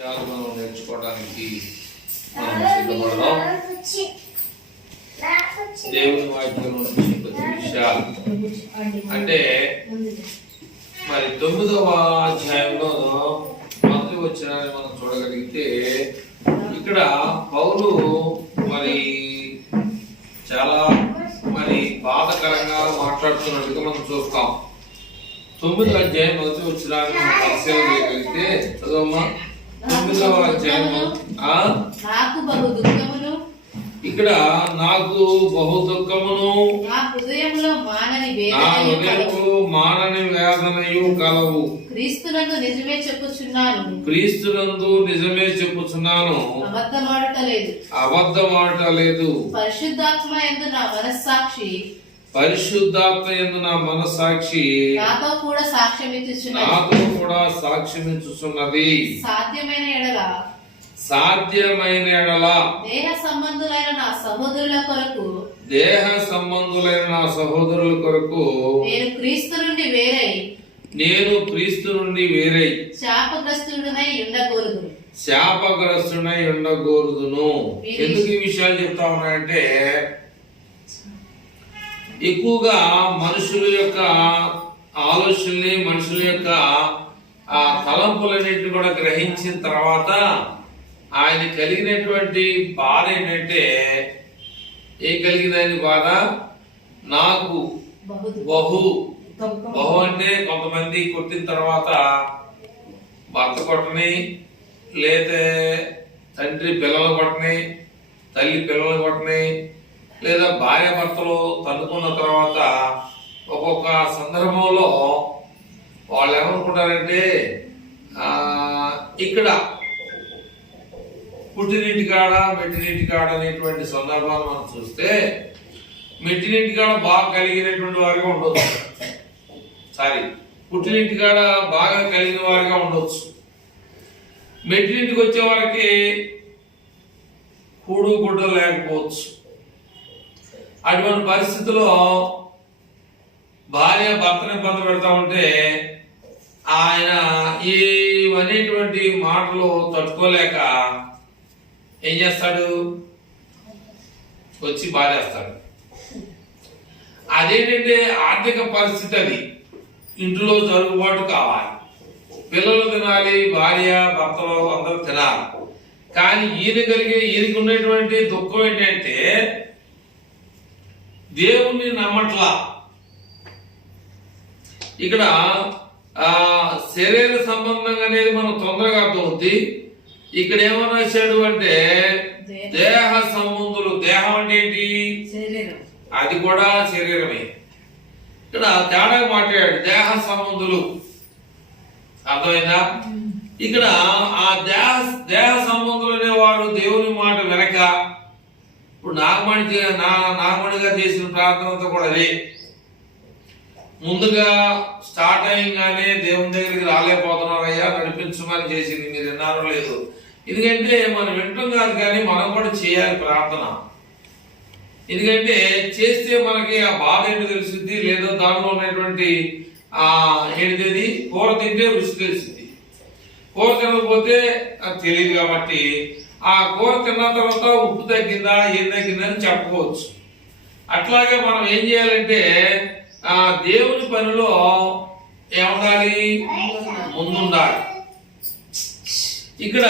మనం నేర్చుకోవడానికి మనం సిద్ధపడదాం. దేవుని వాక్యం నుంచి కొద్ది విషయాలు అంటే మరి 9వ అధ్యాయంలో మొదటి వచనాన్ని మనం చూడగలిగితే ఇక్కడ పౌలు మరి చాలా మరి బాధకరంగా మాట్లాడుతున్నట్టుగా మనం చూస్తాం. 9వ అధ్యాయం మొదటి వచనాన్ని మనం పరిశీలన చేయగలిగితే చదవమ్మా. 9వ అధ్యాయం నాకు బహు దుఃఖమును, ఇక్కడ నాకు బహు దుఃఖమును, నా హృదయములో మానని వేదనయు కలవు. క్రీస్తునందు నిజమే చెప్పుచున్నాను, అబద్ధమాడుట లేదు. పరిశుద్ధాత్మ యందు నా మనస్సాక్షి నాతో కూడా సాక్ష్యమిచ్చుచున్నది. సాధ్యమైన ఎడల దేహ సంబంధులైన నా సహోదరుల కొరకు నేను క్రీస్తు నుండి వేరై శాపగ్రస్తుడై ఉండగోరుదును. ఎందుకు ఈ విషయాలు చెప్తా ఉన్నాయంటే ఎక్కువగా మనుషుల యొక్క ఆలోచనల్ని, మనుషుల యొక్క ఆ తలంపులన్నింటినీ కూడా గ్రహించిన తర్వాత ఆయన కలిగినటువంటి బాధ ఏంటంటే కలిగిన బాధ నాకు బహు అంటే కొంతమంది కొట్టిన తర్వాత భర్త కొట్టని, లేదా తండ్రి పిల్లలు కొట్టని, తల్లి పిల్లలు కొట్టని, లేదా భార్య భర్తలు తన్నుకున్న తర్వాత ఒక్కొక్క సందర్భంలో వాళ్ళు ఏమనుకుంటారంటే ఇక్కడ పుట్టినింటి కాడ మెట్టినింటి కాడ అనేటువంటి సందర్భాలు మనం చూస్తే మెట్టినింటి కాడ బాగా కలిగినటువంటి వారిగా ఉండొచ్చు, పుట్టినింటి కాడ బాగా కలిగిన వారిగా ఉండొచ్చు. మెట్టినింటికి వచ్చే వారికి కూడు గుడ్డ లేకపోవచ్చు. అటువంటి పరిస్థితుల్లో భార్య భర్తను ఇబ్బంది పెడతా ఉంటే ఆయన ఇవనేటువంటి మాటలు తట్టుకోలేక ఏం చేస్తాడు, వచ్చి బాధేస్తాడు. అదేంటంటే ఆర్థిక పరిస్థితి, అది ఇంట్లో జరుగుబాటు కావాలి, పిల్లలు తినాలి, భార్య భర్తలు అందరూ తినాలి. కానీ ఈయనకి ఉన్నటువంటి దుఃఖం ఏంటంటే దేవుణ్ణి నమ్మట్లా. ఇక్కడ శరీర సంబంధంగా అనేది మనం తొందరగా అర్థమవుద్ది. ఇక్కడ ఏమని రాశాడు అంటే దేహ సంబంధులు. దేహం అంటే ఏంటి? అది కూడా శరీరమే. ఇక్కడ తేడా మాట్లాడాడు, దేహ సంబంధులు. అర్థమైందా? ఇక్కడ ఆ దేహ సంబంధులు అనేవాడు దేవుని మాట వెనక ఇప్పుడు నాగమణిగా చేసిన ప్రార్థనతో కూడా అదే. ముందుగా స్టార్ట్ అయ్యంగానే దేవుని దగ్గరికి రాలేకపోతున్నారయ్యా, నడిపించమని చేసింది, మీరు విన్నారో లేదు. ఎందుకంటే మనం వింటాం కాదు, కానీ మనం కూడా చేయాలి ప్రార్థన. ఎందుకంటే చేస్తే మనకి ఆ బాధ ఏంటో తెలుస్తుంది, లేదా దానిలో ఉన్నటువంటి ఏంటిది కూర తింటే రుచి తెలుస్తుంది. కూర తినకపోతే తెలియదు. కాబట్టి ఆ కూర తిన్న తర్వాత ఉప్పు తగ్గిందా ఏం తగ్గిందని చెప్పవచ్చు. అట్లాగే మనం ఏం చేయాలంటే దేవుని పనిలో ఏముండాలి? ముందుండాలి. ఇక్కడ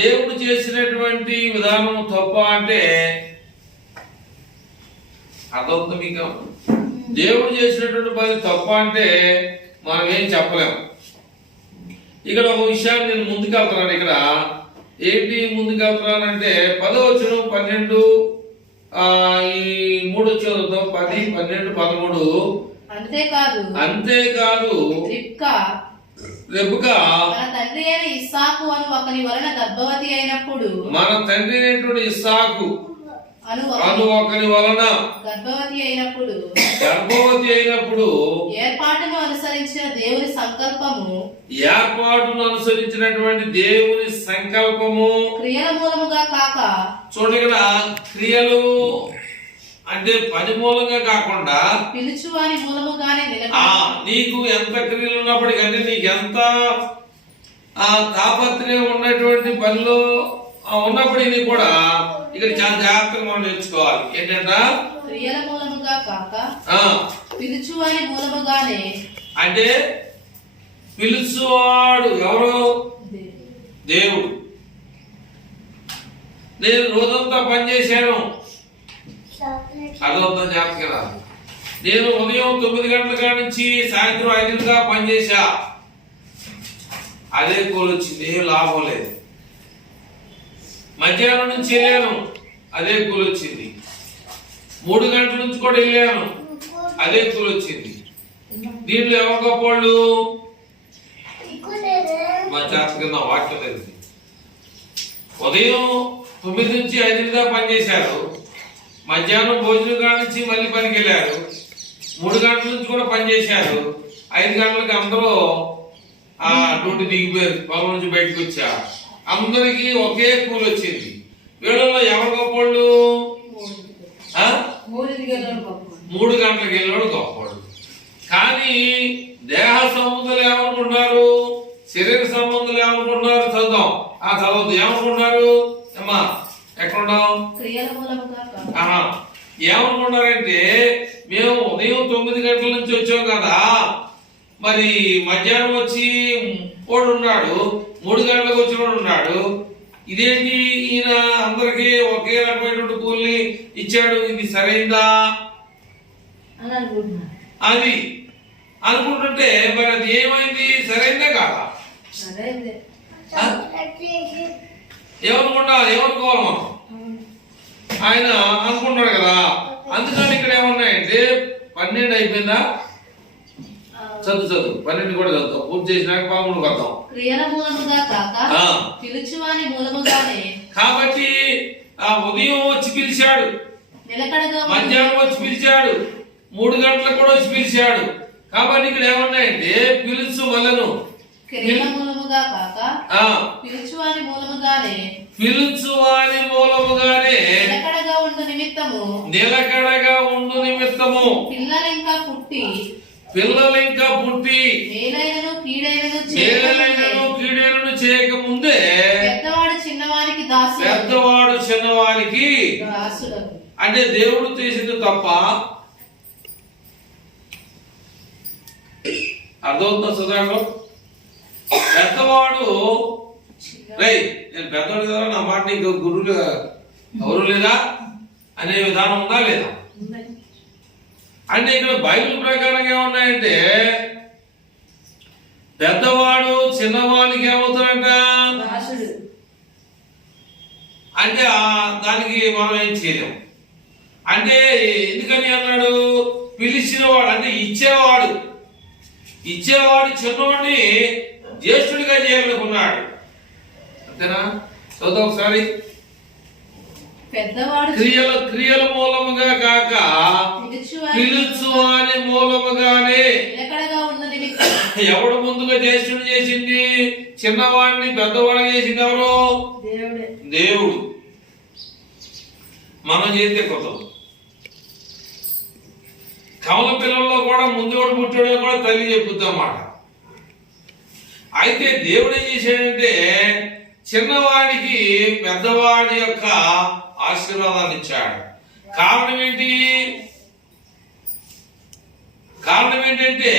దేవుడు చేసినటువంటి విధానం తప్ప అంటే అదొక మీకు దేవుడు చేసినటువంటి పని తప్ప అంటే మనం ఏం చెప్పలేము. ఇక్కడ ఒక విషయాన్ని నేను ముందుకెళ్తున్నాను. ఇక్కడ ఏంటి ముందుకెళ్తున్నానంటే 10వ వచనం 12 ఈ 3 చదువుతాం. 10, 12, 13. అంతేకాదు రెబ్కా మన తండ్రి అయిన ఇస్సాకు అను ఒకని వలన గర్భవతి అయినప్పుడు గర్భవతి అయినప్పుడు ఏర్పాటును అనుసరించినటువంటి దేవుని సంకల్పము క్రియల మూలముగా కాక. చూడండి, ఇక్కడ క్రియలు అంటే పని మూలంగా కాకుండా పిలుచువాని మూలముగానే నీకు ఎంత క్రియలు ఉన్నప్పటికంటే నీకు ఎంత ఆ తాపత్రయం ఉన్నటువంటి పనిలో ఉన్నప్పటికీ కూడా ఇక్కడ చాలా జాగ్రత్తగా మనం నేర్చుకోవాలి. ఏంటంట క్రియల మూలముగా కాక ఆ పిలుచువాని మూలముగానే. అంటే పిలుచువాడు ఎవరు? దేవుడు. నేను రోజంతా పనిచేశాను, అదంతా జాగ్రత్తగా. నేను ఉదయం 9 గంటల కాడ నుంచి సాయంత్రం 5 పనిచేశా, అదే కూలి వచ్చింది, ఏం లాభం లేదు. మధ్యాహ్నం నుంచి వెళ్ళాను, అదే కూలి వచ్చింది. 3 గంటల నుంచి కూడా వెళ్ళాను, అదే కూలి వచ్చింది. దీంట్లో ఎవరు గొప్పవాళ్ళు? మా చేత కింద వాక్యం తెలిసి ఉదయం 9 నుంచి 5 పనిచేశారు, మధ్యాహ్నం భోజనం కాడ నుంచి మళ్ళీ పనికి వెళ్ళారు, 3 గంటల నుంచి కూడా పనిచేశారు, 5 గంటలకి అందరూ ఆ డ్యూటీ దిగిపోయారు, పొలం నుంచి బయటకు వచ్చా. అందరికి ఒకే కూలి వచ్చింది. వీళ్ళలో ఎవరు గొప్పవాళ్ళు? 3 గంటలకు వెళ్ళాడు గొప్పవాడు. కానీ దేహ సంబంధులు ఏమనుకుంటున్నారు? శరీర సంబంధులు ఏమనుకుంటున్నారు? చదువుదాం, ఆ చదవద్దు. ఏమనుకుంటున్నారు? అమ్మా ఎక్కడున్నాం? ఏమనుకుంటున్నారంటే మేము ఉదయం 9 గంటల నుంచి వచ్చాం కదా, మరి మధ్యాహ్నం వచ్చి వాడు ఉన్నాడు, 3 గంటలకు వచ్చినవాడు ఉన్నాడు, ఇదేంటి ఈయన అందరికి ఒకే రకమైనటువంటి కూలిని ఇచ్చాడు, ఇది సరైందా అది అనుకుంటుంటే మరి అది ఏమైంది? సరైందే కాదా? ఏమనుకుంటారు? ఏమనుకోవాలి మనం? ఆయన అనుకుంటున్నాడు కదా. అందుకని ఇక్కడ ఏమన్నాయంటే 12 అయిపోయిందా? చదువు 12 కూడా చదువు, పూర్తి చేసినాక 13 వద్దాం. క్రియల మూలముగా కాక పిలుచువాని మూలముగానే. కాబట్టి ఆ ఉదయం వచ్చి పిలిచాడు, నిలకడగా మధ్యాహ్నం వచ్చి పిలిచాడు, 3 గంటలకు కూడా వచ్చి పిలిచాడు. కాబట్టి ఇక్కడ ఏమన్నాయంటే పిలుచు వలను. క్రియల మూలముగా కాక పిలుచువాని మూలముగానే. పిలుచువాని మూలముగానే నిలకడగా ఉండు నిమిత్తము. నిలకడగా ఉండు నిమిత్తము. పిల్లలింకా పుట్టి మేలైనను కీడైనను చేయక ముందే పెద్దవాడు చిన్నవానికి దాసుడు. అంటే దేవుడు చేసింది తప్ప అర్థమవుతుందా? సుధాకర్ పెద్దవాడు నేను పెద్దవాడు కదా, నా మాట నీకు గురువులు ఎవరు లేదా అనే విధానం ఉందా లేదా? అంటే ఇక్కడ బైబిల్ ప్రకారంగా ఏమన్నాయంటే పెద్దవాడు చిన్నవానికి ఏమవుతాడంట? అంటే దానికి మనం ఏం చేయలేము. అంటే ఎందుకని అన్నాడు? పిలిచినవాడు అంటే ఇచ్చేవాడు చిన్నవాడిని జ్యేష్ఠుడిగా చేయాలనుకున్నాడు. అంతేనా? చదువు ఒకసారి. పెద్దవాడు క్రియల మూలముగా కాక పిలుచువాని మూలముగానే. ఎవడు ముందుగా జ్యేష్ఠుడు చేసింది? చిన్నవాడిని పెద్దవాడిని చేసింది ఎవరు? దేవుడు. మనం చేస్తే కొత్త కమల పిల్లల్లో కూడా ముందువాడు పుట్టాడో కూడా తల్లి చెప్పుతామాట. అయితే దేవుడు ఏం చేశాడంటే చిన్నవాడికి పెద్దవాడి యొక్క ఆశీర్వాదాన్ని ఇచ్చాడు. కారణం ఏంటంటే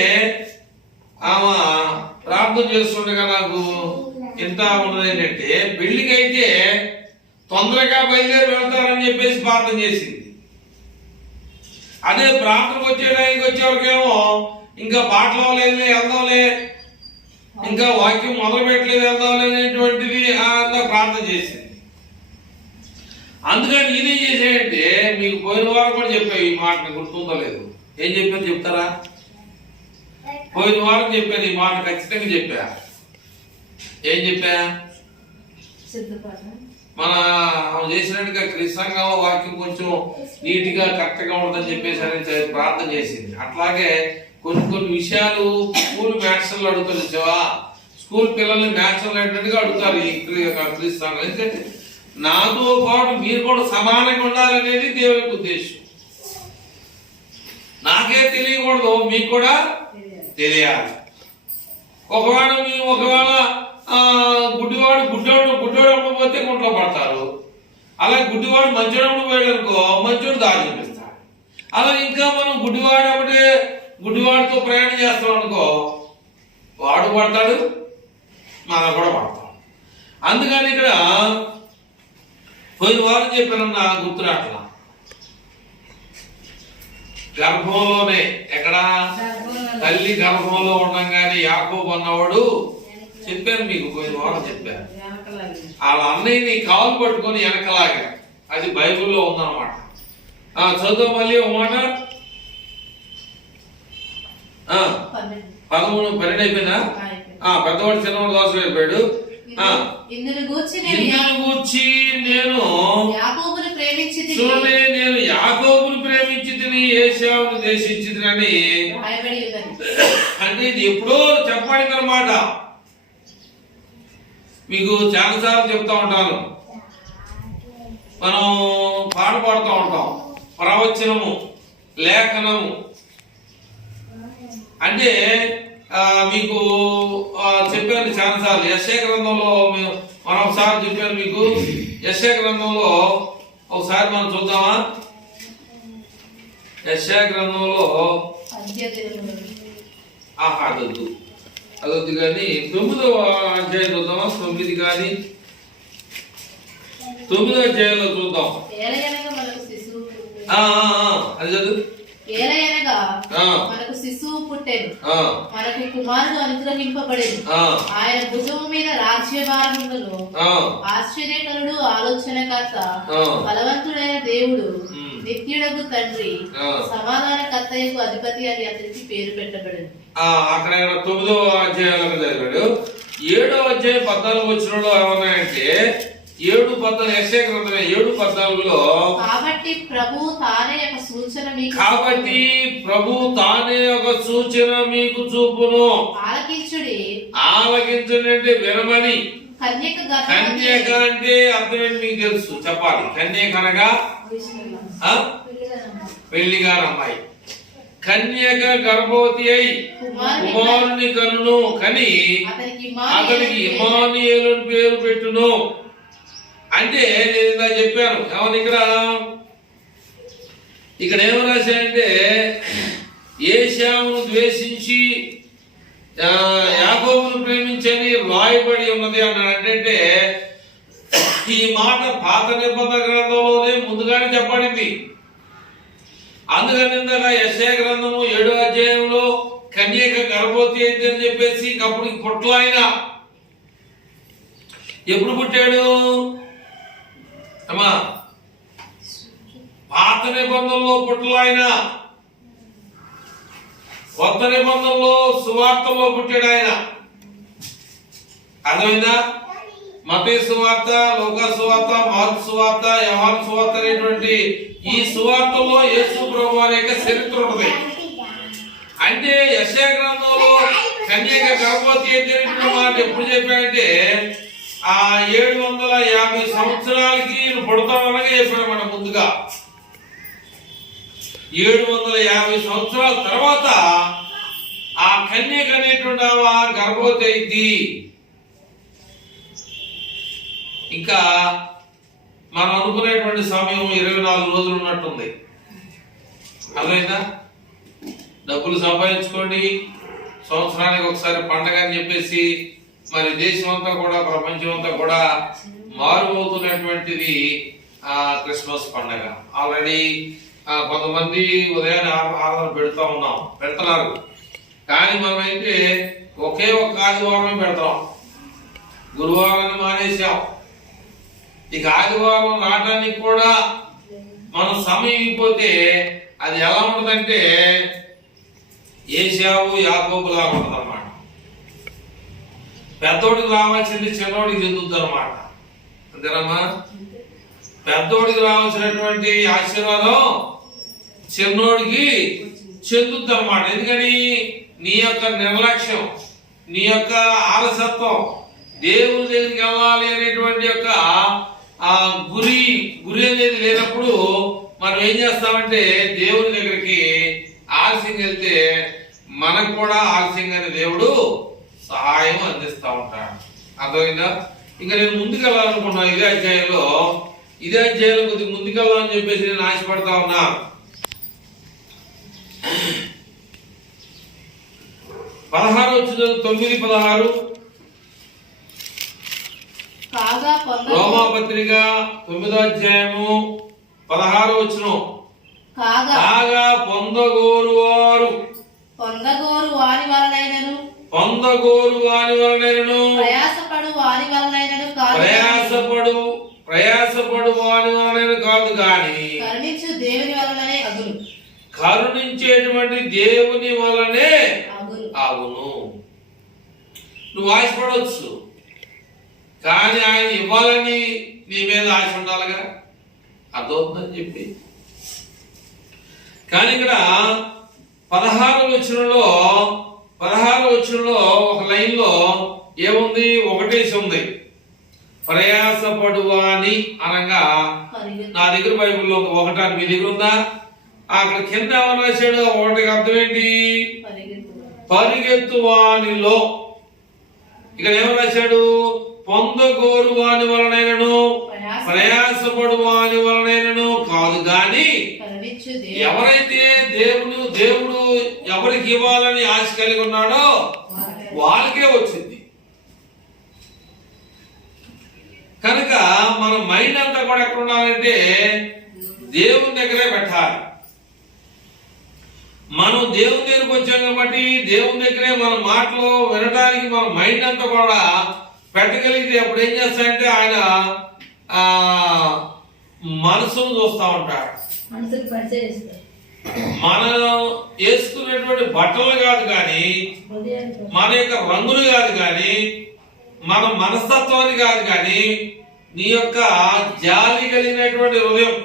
ఆమె ప్రార్థన చేస్తుండగా నాకు ఇంత ఉన్నది ఏంటంటే పెళ్లికైతే తొందరగా బయలుదేరి వెళ్తారని చెప్పేసి ప్రార్థన చేసింది. అదే ప్రార్థనకు వచ్చేవరకేమో ఇంకా పాటలు అవ్వలేదు, వెళ్దాంలే, ఇంకా వాక్యం మొదలు పెట్టలేదు, వెళ్దాంలే అనేటువంటిది ప్రార్థన చేసింది. అందుకని నేనేం చేశానంటే మీకు పోయిన వారం కూడా చెప్పా, ఈ మాట గుర్తుందో లేదు. ఏం చెప్పాను చెప్తారా? పోయిన వారం చెప్పాను ఈ మాట, ఖచ్చితంగా చెప్పా. ఏం చెప్పా? మన చేసినట్టుగా క్రిస్తంగా వాక్యం కొంచెం నీట్ గా కరెక్ట్ గా ఉంటుందని చెప్పేసి ప్రార్థన చేసింది. అట్లాగే కొన్ని విషయాలు స్కూల్ మ్యాథ్స్లో అడుగుతారు చూసావా, స్కూల్ పిల్లల్ని మ్యాథ్స్లో అడిగినట్టుగా అడుగుతారు ఈ క్రిస్తంగా. ఎందుకంటే నాతో పాటు మీరు కూడా సమానంగా ఉండాలనేది దేవుని ఉద్దేశం. నాకే తెలియకూడదు, మీకు కూడా తెలియాలి. ఒకవేళ గుడ్డివాడు గుడ్డోడు అమ్మకపోతే గుంట్లో పడతారు. అలా గుడ్డివాడు మంచోడు పోయాడు అనుకో, మంచోడు దారి చూపిస్తాడు. అలా ఇంకా మనం గుడ్డివాడు అంటే గుడ్డివాడితో ప్రయాణం చేస్తాం అనుకో, వాడు పడతాడు, మనం కూడా పడతాం. అందుకని ఇక్కడ పోయిన వారం చెప్పానన్నా గుర్తురాట్లా, గర్భంలోనే ఎక్కడ తల్లి గర్భంలో ఉండగానే యాకోబు అన్నవాడు చెప్పాను మీకు, పోయిన వారం చెప్పాను. వాళ్ళ అన్నయ్యని కాలు పట్టుకొని వెనకలాగా, అది బైబిల్లో ఉందన్నమాట. చదువు మళ్ళీ ఒక మాట. 12 అయిపోయిందా? పెద్దవాడు చిన్నవాడు దోషం అయిపోయాడు. ఇందును గూర్చి నేను చూడండి, నేను యాకోబును ప్రేమించి తిని ఏశావును ద్వేషించి తినని, అంటే ఇది ఎప్పుడో చెప్పడానికి అన్నమాట. మీకు చాలాసార్లు చెప్తా ఉంటాను, మనం పాట పాడుతూ ఉంటాం, ప్రవచనము, లేఖనము. అంటే మీకు చెప్పాను చాలాసార్లు. యెషయా గ్రంథంలో మనం ఒకసారి చెప్పాను మీకు. యెషయా గ్రంథంలో ఒకసారి మనం చూద్దామా? యెషయా గ్రంథంలో అదొద్దు కానీ 9వ అధ్యాయం చూద్దామా? 9 కానీ 9వ అధ్యాయంలో చూద్దాం. అది చదువు. మనకు శిశువు పుట్టెను, మనకు కుమారుడు అనుగ్రహింపబడెను, ఆయన భుజము మీద రాజ్యభారములను, ఆశ్చర్యకరుడు, ఆలోచనకర్త, బలవంతుడైన దేవుడు, నిత్యుడగు తండ్రి, సమాధానకర్తయకు అధిపతి అని అతనికి పేరు పెట్టబడింది. అక్కడ 9వ అధ్యాయంలో చదివాడు. 7వ అధ్యాయం 14 వచనంలో ఏమన్నాయంటే, 7:14 యెషయా గ్రంథమే 7:14లో, కాబట్టి ప్రభు తానే ఒక సూచన మీకు చూపును, ఆలకించుడి అంటే వినమని. కన్యక అంటే అర్థమేంటి మీకు తెలుసు, చెప్పాలి. కన్యక అనగా పెళ్లిగాని అమ్మాయి. కన్యక గర్భవతి అయి కుమారుని కనును, కని అతనికి ఇమ్మానుయేలు అని పేరు పెట్టును. అంటే నేను ఇందా చెప్పాను, ఏమని ఇక్కడ ఏమో రాశాయంటే, ఏశావును ద్వేషించి యాకోబును ప్రేమించని రాయబడి ఉన్నది అన్నాడు. అంటే ఈ మాట పాత నిబంధన గ్రంథంలోనే ముందుగానే చెప్పబడింది. అందుకని ఇందాక యెషయా గ్రంథము 7వ అధ్యాయంలో కన్యక గర్భవతి అయితే అని చెప్పేసి అప్పుడు పుట్ల ఆయన ఎప్పుడు పుట్టాడు అమ్మా? పాత నిబంధనలో పుట్ల ఆయన, కొత్త నిబంధనలో సువార్తలో పుట్టాడు ఆయన. అర్థమైందా? మత్తయి సువార్త, లూకా సువార్త, మార్కు సువార్త, యోహాను సువార్త అనేటువంటి ఈ సువార్తలో యేసు ప్రభువు వారి యొక్క చరిత్ర ఉంటుంది. అంటే యెషయా గ్రంథంలో కన్యక గర్భవతి అయితే మాట ఎప్పుడు చెప్పాడంటే, 750 సంవత్సరాలకి పుడతామనగా చెప్పాడు మన ముందుగా. 750 సంవత్సరాల తర్వాత ఆ కన్యక అనేటువంటి గర్భవతి అయింది. ఇంకా మనం అనుకునేటువంటి సమయం 24 రోజులు ఉన్నట్టుంది. అర్థమైందా? డబ్బులు సంపాదించుకోండి, సంవత్సరానికి ఒకసారి పండగ అని చెప్పేసి మరి దేశం అంతా కూడా, ప్రపంచం అంతా కూడా మారుమవుతున్నటువంటిది క్రిస్మస్ పండగ. ఆల్రెడీ కొంతమంది ఉదయాన్నే ఆహారం పెడుతున్నారు. కానీ మనమైతే ఒకే ఒక ఆదివారం పెడతాం, గురువారాన్ని మానేసాం. ఇక ఆదివారం రావడానికి కూడా మనం సమయం అయిపోతే అది ఎలా ఉంటుందంటే ఏశావు యాకోబులా ఉంటుంది అన్నమాట. పెద్దోడికి రావాల్సింది చిన్నోడికి చెందుద్ది అన్నమాట. అంతేనమ్మా? పెద్దోడికి రావాల్సినటువంటి ఆశీర్వాదం చిన్నోడికి చెందుద్ది అన్నమాట. ఎందుకని? నీ యొక్క నిర్లక్ష్యం, నీ యొక్క ఆలసత్వం, దేవుని దగ్గరికి వెళ్ళాలి అనేటువంటి యొక్క గురి అనేది లేనప్పుడు మనం ఏం చేస్తామంటే దేవుని దగ్గరికి ఆలస్యంగా వెళ్తే మనకు కూడా ఆలస్యంగానే దేవుడు సహాయం అందిస్తూ ఉంటాడు. అర్థమైందా? ఇంకా నేను ముందుకెళ్ళాలనుకున్నాను ఇదే అధ్యాయంలో కొద్దిగా ముందుకెళ్ళాలని చెప్పేసి నేను ఆశపడతా ఉన్నా. 16 వచ్చిన 9-16 రోమాపత్రిక 9వ అధ్యాయము 16 వచ్చిన కాగా పొందగోరు వారి వలనైనను ప్రయాసపడు వారి వలనైనను కాదు కానీ కరుణించేటువంటి దేవుని వలనే అగును. నువ్వు ఆశపడవచ్చు, కానీ ఆయన ఇవ్వాలని నీ మీద ఆశ ఉండాలిగా. అర్థమవుతుందని చెప్పి కానీ ఇక్కడ 16వ వచనంలో ఒక లైన్ లో ఏముంది? ఒకటేసి ఉంది, ప్రయాసపడువాని అనగా. నా దగ్గర బైబిల్లో ఒకటాన్ని మీ దగ్గర ఉందా? అక్కడ కింద ఎవరు రాశాడు? ఒకటికి అర్థం ఏంటి? పరిగెత్తువానిలో. ఇక్కడ ఏమని రాశాడు? పొందగోరు వాని వలనైనను ప్రయాసపడు వాని వలనైనను కాదు గాని. ఎవరైతే దేవుడు ఎవరికి ఇవ్వాలని ఆశ కలిగి ఉన్నాడో వాళ్ళకే వచ్చింది. కనుక మన మైండ్ అంతా కూడా ఎక్కడ ఉండాలంటే దేవుని దగ్గరే పెట్టాలి. మనం దేవుని దగ్గరకు వచ్చాం కాబట్టి దేవుని దగ్గరే మన మాటలు వినడానికి మన మైండ్ అంతా కూడా పెట్టగలిగితే అప్పుడు ఏం చేస్తాడంటే ఆయన మనసును చూస్తూ ఉంటాడు. మనం వేసుకునేటువంటి బట్టలు కాదు కానీ, మన యొక్క రంగులు కాదు కానీ, మన మనస్తత్వాన్ని కాదు కానీ, నీ యొక్క జాలి కలిగినటువంటి హృదయం,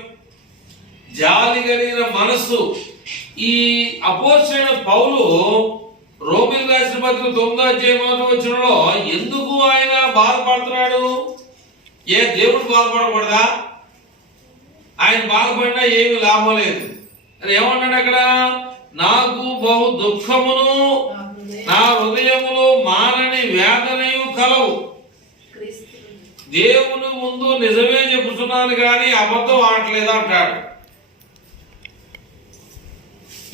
జాలి కలిగిన మనస్సు. ఈ అపోస్తలుడైన పౌలు రోమీయులకు రాసిన పత్రిక 9వ అధ్యాయం 1వ వచనంలో ఎందుకు ఆయన బాధపడుతున్నాడు? దేవుడు బాధపడకూడదా? ఆయన బాధపడినా ఏమి లాభం లేదు. ఏమన్నాడు అక్కడ? నాకు బహు దుఃఖమును నా హృదయములో మానని వేదనయు కలవు. దేవుని ముందు నిజమే చెబుతున్నాను కానీ అబద్ధం ఆడలేదు అంటాడు.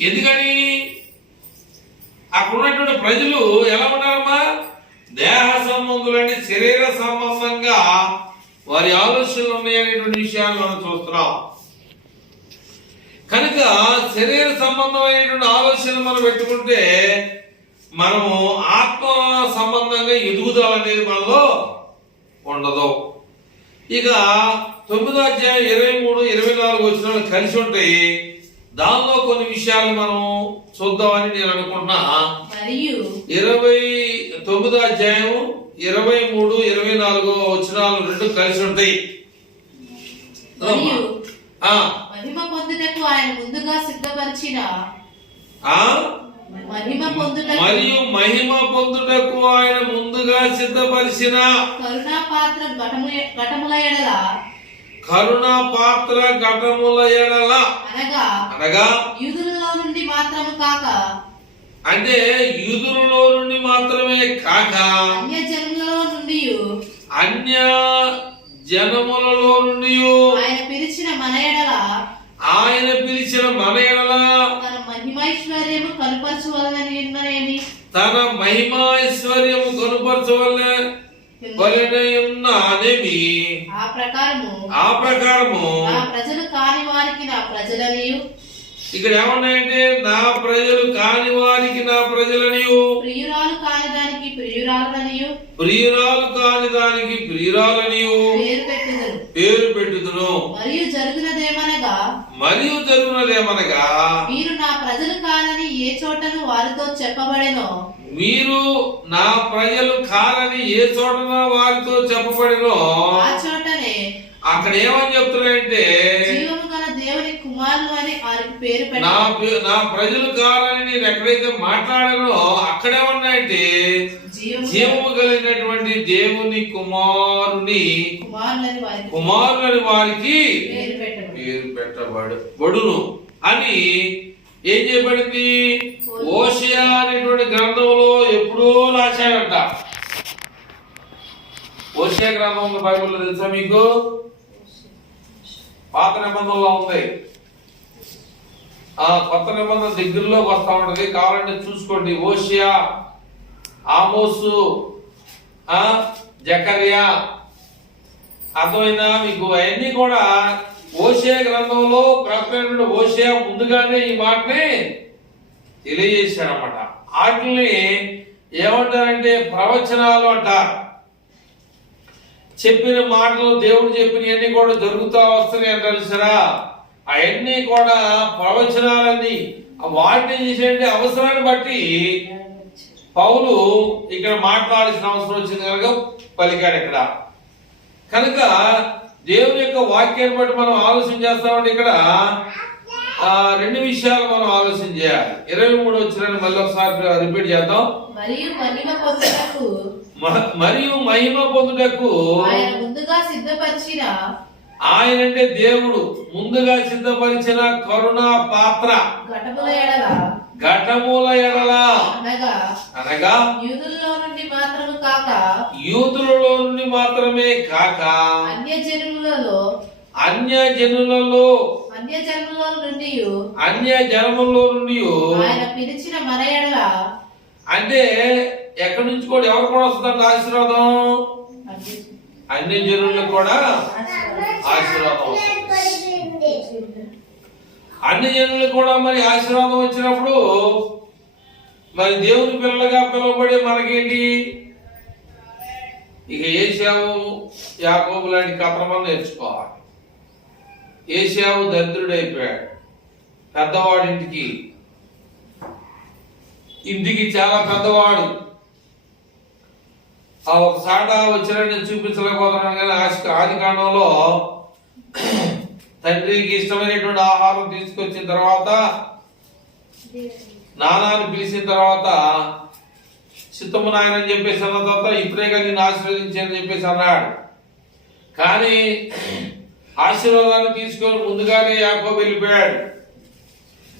ఎందుకని? అక్కడ ఉన్నటువంటి ప్రజలు ఎలా ఉన్నారమ్మా? దేహ సంబంధులని, శరీర సంబంధంగా వారి ఆలోచనలు ఉన్నాయనేటువంటి విషయాలు మనం చూస్తున్నాం. కనుక శరీర సంబంధమైనటువంటి ఆలోచనలు మనం పెట్టుకుంటే మనము ఆత్మ సంబంధంగా ఎదుగుదల అనేది మనలో ఉండదు. ఇక 9వ అధ్యాయం 23-24 వచనాలు కలిసి ఉంటాయి. దానిలో కొన్ని విషయాలు మనం చూద్దామని నేను అనుకుంటున్నా. 29వ అధ్యాయం 23-24 వచనాలు రెండు కలిసి ఉంటాయి. మహిమ పొందుటకు ఆయన ముందుగా సిద్ధపరిచిన మరియు మహిమ పొందుటకు ఆయన ముందుగా సిద్ధపరిచిన కరుణా పాత్ర ఘటముల ఎడల అనగా యూదులలో నుండి మాత్రమే కాక, అంటే యూదులలో నుండి మాత్రమే కాక అన్య జనములలో నుండి ఆయన పిలిచిన మన ఎడల తన మహిమైశ్వర్యము కనుపరచవలనని ఆ ప్రకారము నా ప్రజలు కాని వారికి నా ప్రజలనియు. ఇక్కడ ఏమన్నాయంటే నా ప్రజలు కాని వారికి నా ప్రజలనియు, ప్రియురాలు కాని దానికి ప్రియురాలనియు, ప్రియురాలు కాని దానికి ప్రియురాలనియు పేరు పెట్టుదును. మరియు జరుగునదేమనగా మీరు నా ప్రజలు కాదని ఏ చోటను వారితో చెప్పబడెనో, మీరు నా ప్రజలు కాదని ఏ చోటన వారితో చెప్పబడినో ఆ చోటనే అక్కడ ఏమని చెప్తున్నాయంటే జీవము గల దేవుని కుమారులు అని వారికి పేరు పెట్టారు. నా ప్రజలు కాదని నేను ఎక్కడైతే మాట్లాడానో అక్కడేమన్నాయంటే జీవము కలిగినటువంటి దేవుని కుమారులని వారికి పేరు పెట్టబడును అని ఏం చేయబడింది? హోషేయ అనేటువంటి గ్రంథంలో ఎప్పుడో రాశాడంట. హోషేయ గ్రంథం ఉంది బైబిల్లో, తెలుసా మీకు? పాత నిబంధనలో ఉంది. కొత్త నిబంధన దగ్గరలోకి వస్తా ఉంటది, కావాలంటే చూసుకోండి. హోషేయ, ఆమోసు, జకర్యా, అర్థమైనా మీకు? అవన్నీ కూడా హోషేయ గ్రంథంలో ప్రవక్త హోషేయ ముందుగానే ఈ మాటని తెలియజేశాడు అన్నమాట. వాటిని ఏమంటారంటే ప్రవచనాలు అంటారు. చెప్పిన మాటలు, దేవుడు చెప్పినవన్నీ కూడా జరుగుతూ వస్తున్నాయి అంటారు సరా. అవన్నీ కూడా ప్రవచనాలన్నీ. వాటిని చేసేయండి అవసరాన్ని బట్టి పౌలు ఇక్కడ మాట్లాడాల్సిన అవసరం వచ్చింది కనుక పలికాడు ఇక్కడ. కనుక దేవుని యొక్క వాక్యాన్ని బట్టి మనం ఆలోచన చేస్తామంటే ఇక్కడ రెండు విషయాలు మనం ఆలోచన చేయాలి. 23 వచ్చిన మళ్ళీ ఒకసారి రిపీట్ చేద్దాం. మరియు మహిమ పొందుటకు ఆయన అంటే దేవుడు ముందుగా సిద్ధపరిచిన కరుణా పాత్ర ఘటముల ఎడల అనగా యూదులలో నుండి మాత్రమే కాక అన్య జనములలో నుండి ఆయన పిలిచిన మన ఎడల. అంటే ఎక్కడి నుంచి కూడా ఎవరు కూడా వస్తుందంట ఆశీర్వాదం? అన్ని జనులకు కూడా ఆశీర్వాదం వస్తుంది. అన్ని జనులకు కూడా మరి ఆశీర్వాదం వచ్చినప్పుడు మరి దేవుని పిల్లలుగా పిలువబడే మనకేంటి? ఇక ఏశావు యాకోబు లాంటి కథలు మనం నేర్చుకోవాలి. ఏశావు దరిద్రుడైపోయాడు, పెద్దవాడింటికి చాలా పెద్దవాడు. ఒకసాట వచ్చిన చూపించలేకపోతున్నాను కానీ ఆది కాండంలో తండ్రికి ఇష్టమైనటువంటి ఆహారం తీసుకొచ్చిన తర్వాత నానాన్ని పిలిచిన తర్వాత చిత్తము నాయనని చెప్పేసి అన్న తర్వాత ఇప్పుడే కానీ నేను ఆశీర్వదించానని చెప్పేసి అన్నాడు. కానీ ఆశీర్వాదాన్ని తీసుకొని ముందుగానే యాకోబు వెళ్ళిపోయాడు.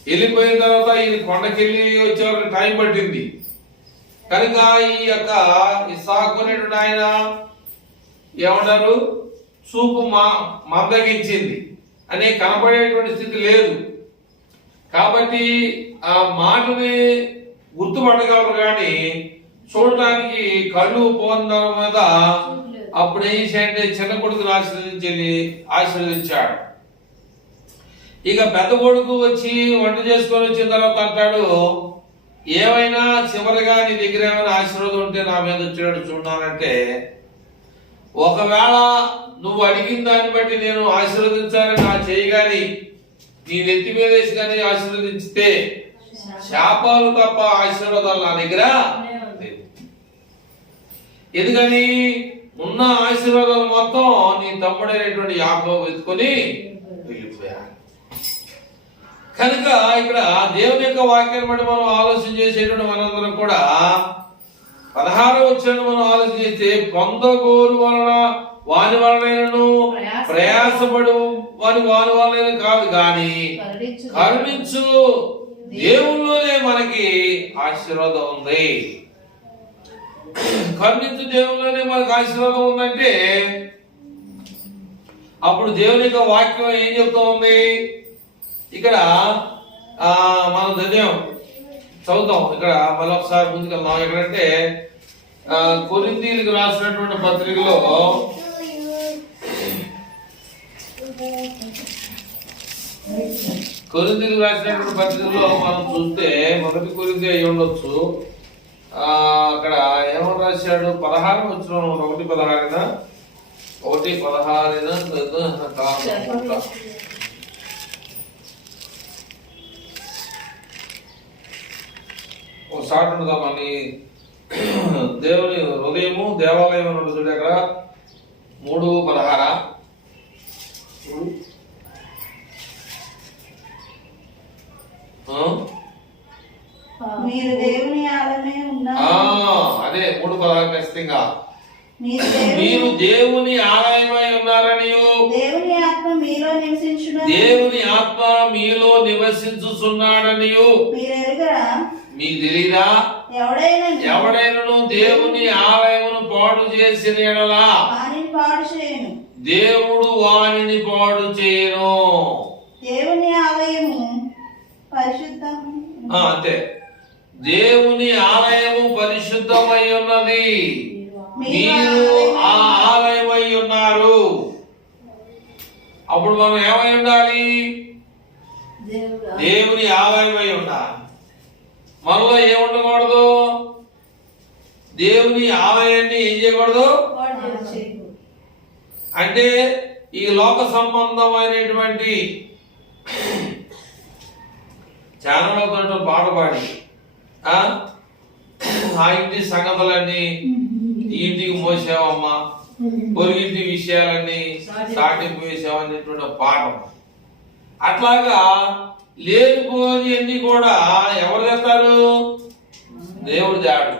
వెళ్ళిపోయిన తర్వాత ఈయన కొండకెళ్ళి వచ్చే వరకు టైం పట్టింది. కనుక ఈ యొక్క ఇస్సాకు అనేటువంటి ఆయన ఏమన్నారు, చూపు మందగించింది అని కనపడేటువంటి స్థితి లేదు. కాబట్టి ఆ మాటని గుర్తుపట్టగలరు కానీ చూడటానికి కళ్ళు పొందడం మీద అప్పుడు ఏం చేయండి, చిన్న కొడుకుని ఆశీర్వదించాడు. ఇక పెద్ద కొడుకు వచ్చి వంట చేసుకొని వచ్చిన తర్వాత అంటాడు, ఏమైనా చివరిగా నీ దగ్గర ఏమైనా ఆశీర్వాదం ఉంటే నా మీద వచ్చాడు చూడాలంటే, ఒకవేళ నువ్వు అడిగిన దాన్ని బట్టి నేను ఆశీర్వదించాలని నా చేయి గాని నీ నెత్తి మీద వేసి కానీ ఆశీర్వదించితే శాపాలు తప్ప ఆశీర్వాదాలు నా దగ్గర లేదు. ఎందుకని ఉన్న ఆశీర్వాదాలు మొత్తం నీ తమ్ముడైనటువంటి యాకోబు ఎత్తుకొని వెళ్ళిపోయాడు. కనుక ఇక్కడ దేవుని యొక్క వాక్యాన్ని బట్టి మనం ఆలోచన చేసేటువంటి మనందరం కూడా 16వ వచనం మనం ఆలోచన చేస్తే, పొందగోరు వలన వాని వలనను ప్రయాసపడు వాని వలన కాదు గాని కరుణించు దేవుల్లోనే మనకి ఆశీర్వాదం ఉంది. కరుణించు దేవుల్లోనే మనకు ఆశీర్వాదం ఉందంటే అప్పుడు దేవుని యొక్క వాక్యం ఏం చెప్తా ఉంది? ఇక్కడ మనం చదువుతాం. ఇక్కడ మళ్ళీ ఒకసారి ముందుకెళ్దాం. ఎక్కడంటే కొరింథీయులకు రాసినటువంటి పత్రికలో మనం చూస్తే 1 కొరింథీ అయి ఉండొచ్చు. అక్కడ ఏమని రాశాడు? 16 వచ్చిన 1:16 ఒకసారి ఉండదా మళ్ళీ దేవుని హృదయము దేవాలయం అని ఉంటుంది అక్కడ 3:16. మీరు దేవుని ఆలయమే ఉన్నారు. అదే 3:16 ఖచ్చితంగా మీరు దేవుని ఆలయమై ఉన్నారని, దేవుని ఆత్మ మీలో నివసించుచున్నాడని మీరు ఎరుగరా? మీకు తెలీదా? ఎవడైనను దేవుని ఆలయమును పాడు చేసిన ఎడలా వానిని పాడు చేయను. దేవుడు వానిని పాడు చేయను. దేవుని ఆలయము పరిశుద్ధం. అంతే, దేవుని ఆలయము పరిశుద్ధమై ఉన్నది, మీరు ఆ ఆలయమై ఉన్నారు. అప్పుడు మనం ఏమై ఉండాలి? దేవుని ఆలయమై ఉండాలి. మనలో ఏముండకూడదు? దేవుని ఆలయాన్ని ఏం చేయకూడదు అంటే ఈ లోక సంబంధమైనటువంటి చాలా మంది పాట పాడి ఆ ఇంటి సంగతులన్నీ ఈ ఇంటికి మోసావమ్మా, పొరుగింటి విషయాలన్నీ సాటింపు వేసావనేటువంటి పాఠం. అట్లాగా లేనిపోని అన్ని కూడా ఎవరు చేస్తారు? దేవుడు దాడు.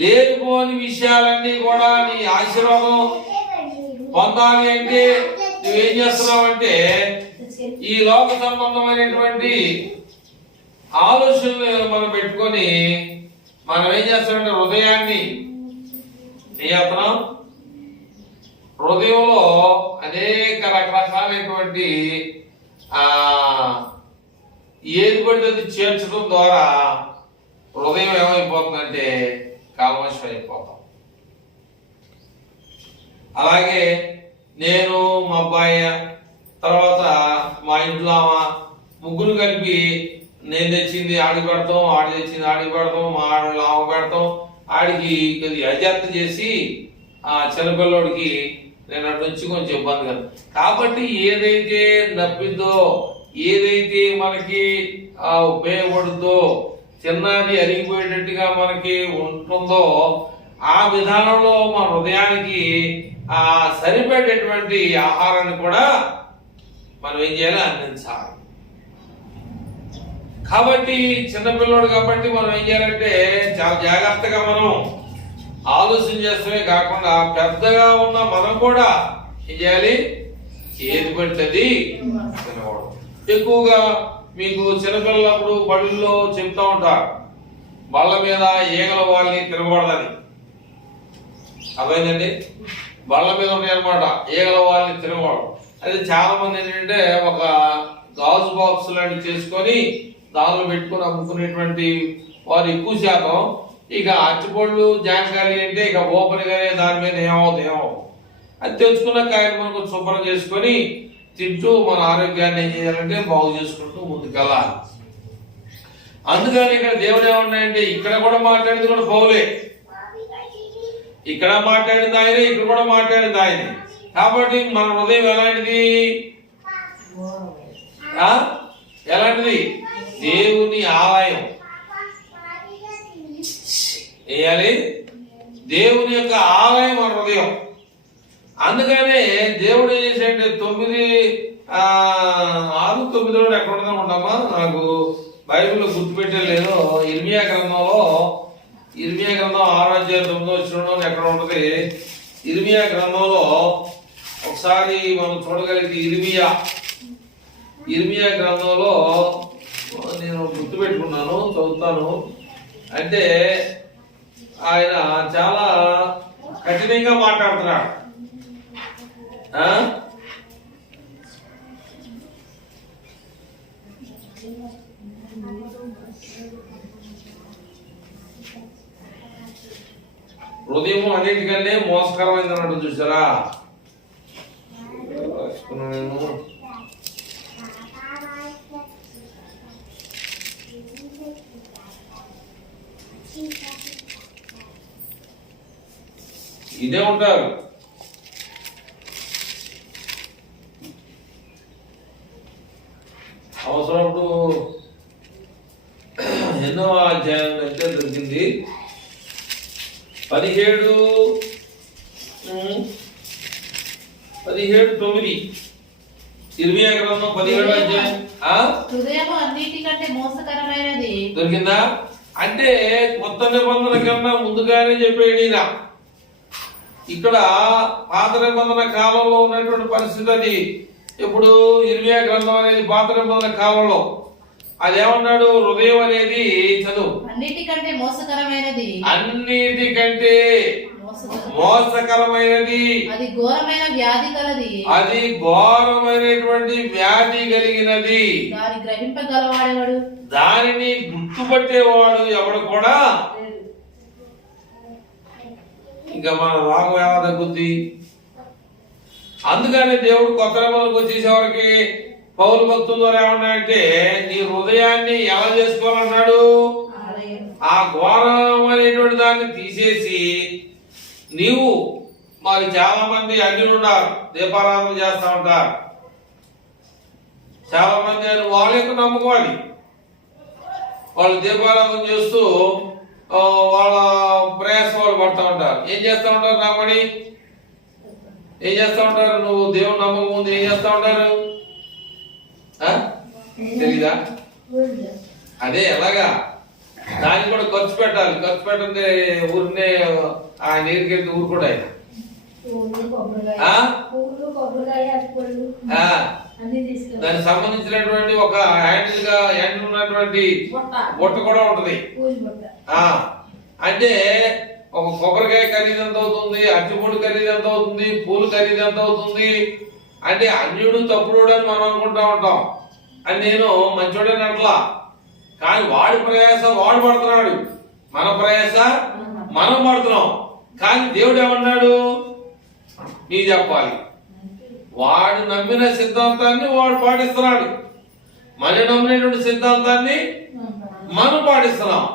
లేనిపోని విషయాలన్నీ కూడా నీ ఆశీర్వాదం పొందాలి అంటే నువ్వేం చేస్తున్నావంటే ఈ లోక సంబంధమైనటువంటి ఆలోచనలు మనం పెట్టుకొని మనం ఏం చేస్తామంటే హృదయాన్ని ఏం చేస్తున్నాం? హృదయంలో అనేక రకరకాలైనటువంటి ఏది పడితే అది చేర్చడం ద్వారా హృదయం ఏమైపోతుందంటే కల్మషం అయిపోతాం. అలాగే నేను మా అబ్బాయి తర్వాత మా ఇంట్లో ముగ్గురు కలిపి నేను తెచ్చింది ఆడికి పెడతాం, ఆడి తెచ్చింది ఆడికి పెడతాం, మా ఆడలు ఆమె పెడతాం, ఆడికి అజాత్త చేసి ఆ చిన్నపిల్లోడికి నేను అటు నుంచి కొంచెం ఇబ్బంది కదా. కాబట్టి ఏదైతే నప్పిద్దో, ఏదైతే మనకి ఉపయోగపడుద్దో, చిన్నది అరిగిపోయేటట్టుగా మనకి ఉంటుందో ఆ విధానంలో మన హృదయానికి ఆ సరిపడేటువంటి ఆహారాన్ని కూడా మనం ఏం చేయాలి? అందించాలి. కాబట్టి చిన్నపిల్లోడు కాబట్టి మనం ఏం చేయాలంటే చాలా జాగ్రత్తగా మనం ఆలోచన చేస్తమే కాకుండా పెద్దగా ఉన్న మనం కూడా ఏం చేయాలి? ఏది పడుతుంది తినకూడదు. ఎక్కువగా మీకు చిన్నపిల్లలప్పుడు బళ్ళల్లో చెప్తా ఉంటారు, బళ్ళ మీద ఈగల వాళ్ళని తినకూడదని. అర్థమైందండి? బళ్ళ మీద ఉన్నాయన్నమాట ఈగల వాళ్ళని తినకూడదు. అది చాలా మంది ఏంటంటే ఒక గాజు బాక్స్ లాంటివి చేసుకొని దానిలో పెట్టుకుని అమ్ముకునేటువంటి వారు ఎక్కువ శాతం. ఇక అరటిపళ్ళు జాంకాయలు అంటే ఇక ఓపెన్ గానే దాని మీద ఏమవుతుందేమో అది తెచ్చుకున్న కాయలు మనకు శుభ్రం చేసుకొని తింటూ మన ఆరోగ్యాన్ని ఏం చేయాలంటే బాగు చేసుకుంటూ ముందుకెళ్ళాలి. అందుకని ఇక్కడ దేవుడు ఏమన్నాయంటే ఇక్కడ కూడా మాట్లాడింది కూడా పౌలే, ఇక్కడ మాట్లాడింది ఆయనే, ఇక్కడ కూడా మాట్లాడింది ఆయనే. కాబట్టి మన హృదయం ఎలాంటిది? ఎలాంటిది? దేవుని ఆలయం. వేయాలి దేవుని యొక్క ఆలయం మన హృదయం. అందుకనే దేవుడు ఏం చేశాడంటే 9:6-9 ఎక్కడ ఉంటుందనుకుంటామా, నాకు బైబిల్లో గుర్తుపెట్టలేదు. ఇర్మియా గ్రంథం 6:9 ఎక్కడ ఉంటుంది? ఇర్మియా గ్రంథంలో ఒకసారి మనం చూడగలిగితే ఇర్మియా గ్రంథంలో నేను గుర్తుపెట్టుకున్నాను, చదువుతాను. అంటే ఆయన చాలా కఠినంగా మాట్లాడుతున్నాడు. హృదయం అన్నిటికన్నా మోసకరమైంది అన్నట్టు చూసారా? నేను ఇదే ఉంటారు. అవసరప్పుడు ఎన్నో అధ్యాయం అయితే దొరికింది. 17:9 ఇర్మియా గ్రంథం 17వ అధ్యాయం. హృదయం అన్నిటికంటే మోసకరమైనది దొరికిందా? అంటే కొత్త నిబంధన కన్నా ముందుగానే చెప్పాడు ఈయన. ఇక్కడ పాత నిబంధన కాలంలో ఉన్నటువంటి పరిస్థితి అది. ఇప్పుడు ఇర్మియా గ్రంథం అనేది పాత నిబంధన కాలంలో అదేమన్నాడు? హృదయం అనేది చదువు. అన్నిటికంటే మోసకరమైనది. అన్నిటికంటే మోసకరమైనది. అది ఘోరమైన వ్యాధి కలది. అది ఘోరమైనటువంటి వ్యాధి కలిగినది. దాన్ని గ్రహింపగలవాడెవడు? దానిని గుర్తుపట్టేవాడు ఎవడు కూడా. ఇంకా మన రాగం ఎలా తగ్గుద్ది? అందుకని దేవుడు కొత్త నిబంధనకు వచ్చేసేవారికి పౌలు భక్తుల ద్వారా ఏమన్నాడంటే, నీ హృదయాన్ని ఎలా చేసుకోవాలన్నాడు? ఆ ఘోరం అనేటువంటి దాన్ని తీసేసి, నీవు మరి చాలా మంది అన్యులు ఉన్నారు, దీపారాధన చేస్తా ఉంటారు. చాలా మంది వాళ్ళ యొక్క నమ్ముకోవాలి. వాళ్ళు దీపారాధన చేస్తూ వాళ్ళ ప్రయాస వాళ్ళు పడతా ఉంటారు. ఏం చేస్తా ఉంటారు? నమ్మని ఏం చేస్తా ఉంటారు? నువ్వు దేవుని నమ్మకం ముందు ఏం చేస్తా ఉంటారు? తెలీదా? అదే ఎలాగా దానికి కూడా ఖర్చు పెట్టాలి. ఖర్చు పెట్టండి ఊరినే ఆయన ఎరికెళ్తే ఊరు కూడా ఆయన దానికి సంబంధించినటువంటి ఒక హ్యాండిల్ ఉన్నటువంటి బుట్ట కూడా ఉంటది. అంటే ఒక కొబ్బరికాయ ఖరీదు ఎంత అవుతుంది, అరటిపూడి ఖరీదు ఎంత అవుతుంది, పూలు ఖరీదు ఎంత అవుతుంది అంటే అన్యుడు తప్పుడు అని మనం అనుకుంటా ఉంటాం. అని నేను మంచోడని అట్లా, కానీ వాడి ప్రయాస వాడు పడుతున్నాడు, మన ప్రయాస మనం పడుతున్నాం. కానీ దేవుడు ఏమన్నాడు? నీ చెప్పాలి. వాడు నమ్మిన సిద్ధాంతాన్ని వాడు పాటిస్తున్నాడు, మన నమ్మినటువంటి సిద్ధాంతాన్ని మనం పాటిస్తున్నాం.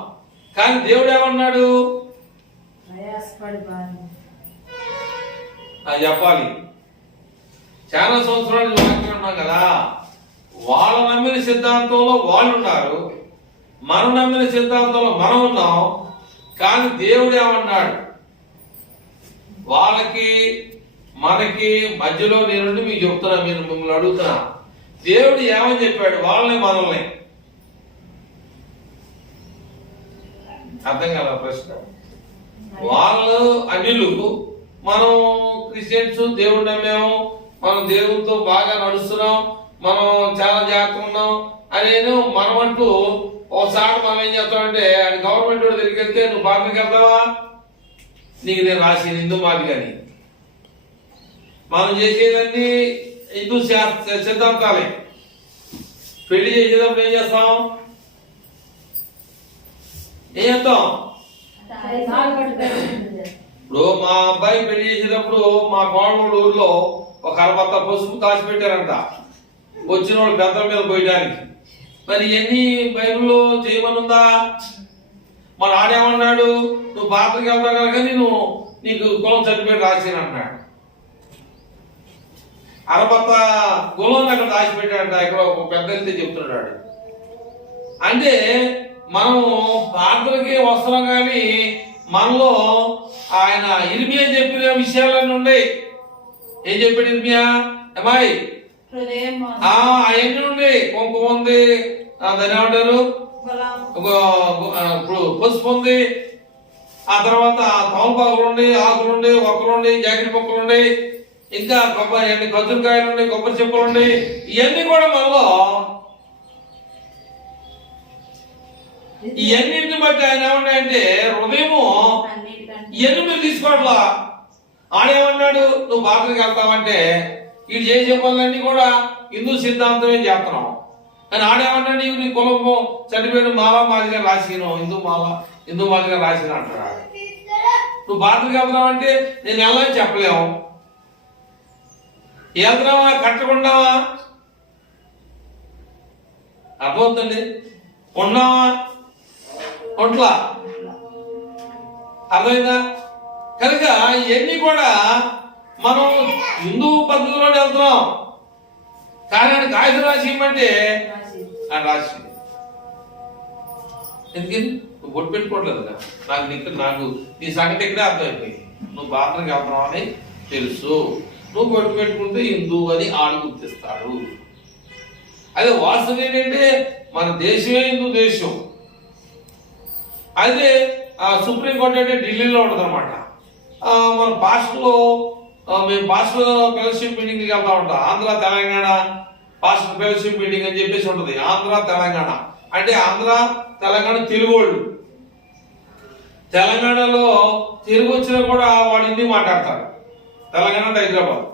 కానీ దేవుడు ఏమన్నాడు? చెప్పాలి. చాలా సంవత్సరాలు వాక్యం ఉన్నాం కదా, వాళ్ళ నమ్మిన సిద్ధాంతంలో వాళ్ళు ఉన్నారు, మనం నమ్మిన సిద్ధాంతంలో మనం ఉన్నాం. కానీ దేవుడు ఏమన్నాడు? వాళ్ళకి మనకి మధ్యలో నేను మీకు చెప్తున్నా, మీరు మిమ్మల్ని అడుగుతున్నా, దేవుడు ఏమని చెప్పాడు? వాళ్ళని మనల్ని. అర్థం కదా ప్రశ్న? వాళ్ళు అన్యులు, మనం క్రిస్టియన్స్, దేవుడు నమ్మాము, మనం దేవుడితో బాగా నడుస్తున్నాం, మనం చాలా జాగ్రత్త ఉన్నాం అనేను మనం అంటూ ఒకసారి మనం ఏం చేస్తామంటే, ఆయన గవర్నమెంట్ వాడు దగ్గరికి వెళ్తే నువ్వు బాధ్యతకి వెళ్తావా? నీకు నేను రాసిన హిందూ మాది. కానీ మనం చేసేదన్నీ హిందూ సిద్ధాంతాలే. పెళ్లి చేసేటప్పుడు ఏం చేస్తాం? ఏం చేస్తాం? ఇప్పుడు మా అబ్బాయి పెళ్లి చేసేటప్పుడు మా కోడమూడు ఊర్లో ఒక అరబత్త పసుపు దాచిపెట్టారంట వచ్చిన వాళ్ళు పెద్దల మీద పోయడానికి. మరి ఎన్ని బైబిల్లో చేయమనుందా? మరి ఆడేమన్నాడు? నువ్వు బాత్రూమ్కి వెళ్తావు కనుక నేను నీకు కులం సర్టిఫికేట్ రాసిన అంటున్నాడు. అరబత్త కులం అక్కడ దాచిపెట్టాడంట, ఇక్కడ ఒక పెద్ద వెళ్తే చెప్తున్నాడు. అంటే మనం ప్రార్థనకి వస్తున్నాం, కానీ మనలో ఆయన ఇర్మియా చెప్పిన విషయాలన్నీ ఉన్నాయి. ఏం చెప్పాడు ఇర్మియా? అమ్మాయి అవన్నీ ఉండే, కుంకుమ ఉంది, దాన్ని ఏమంటారు, ఇప్పుడు పసుపు ఉంది, ఆ తర్వాత తమలపాకులు ఉండి, ఆకులుండి, ఒక్కలుండి, జాకెట్ మొక్కలుండి, ఇంకా కొబ్బరి ఖర్జూరకాయలు ఉండి, కొబ్బరి చెప్పులు ఉండి, ఇవన్నీ కూడా మనలో. ఇవన్నింటిని బట్టి ఆయన ఏమన్నాయంటే, హృదయము ఇవన్నీ మీరు తీసుకోవట్లా. ఆడేమన్నాడు? నువ్వు బాత్రూమ్కి వెళ్తావంటే వీడు చేసే పనులన్నీ కూడా హిందూ సిద్ధాంతమే చేస్తున్నాం. కానీ ఆడేమన్నాడు? నీ కులము సర్టిఫికేట్ మాలా మాదిగా రాసిను, హిందూ మాదిగా రాసిన అంటాడు. నువ్వు బాత్రూమ్కి వెళ్తున్నావంటే నేను వెళ్ళని చెప్పలేము. వెళ్తున్నావా? కట్టకుండావా? అర్థమవుతుంది. ఉన్నావా? ఒంట్లా. అర్థమైందా? కనుక ఇవన్నీ కూడా మనం హిందూ పద్ధతిలోనే వెళ్తున్నాం. కానీ ఆయన కాగితం రాసి ఇవ్వమంటే ఆయన రాసి ఎందుకని నువ్వు బొట్టు పెట్టుకోవట్లేదు కదా. నాకు నీ సంగతి ఇక్కడే అర్థమైపోయింది. నువ్వు బాత్రూమ్కి వెళ్తున్నావు అని తెలుసు. నువ్వు బొట్టు పెట్టుకుంటే హిందూ అని ఆడు గుర్తిస్తాడు. అదే వాస్తవం ఏంటంటే మన దేశమే హిందూ దేశం. అదే సుప్రీంకోర్టు అంటే ఢిల్లీలో ఉంటుంది అనమాట. మన పాస్టర్లో మేము పాస్టర్ ఫెలోషిప్ మీటింగ్కి వెళ్తా ఉంటాం. Andhra Telangana pastor fellowship meeting అని చెప్పేసి ఉంటుంది. ఆంధ్ర తెలంగాణ అంటే ఆంధ్ర తెలంగాణ తెలుగు వాళ్ళు. తెలంగాణలో తెలుగు వచ్చినా కూడా వాడు హిందీ మాట్లాడతాడు, తెలంగాణ అంటే హైదరాబాద్.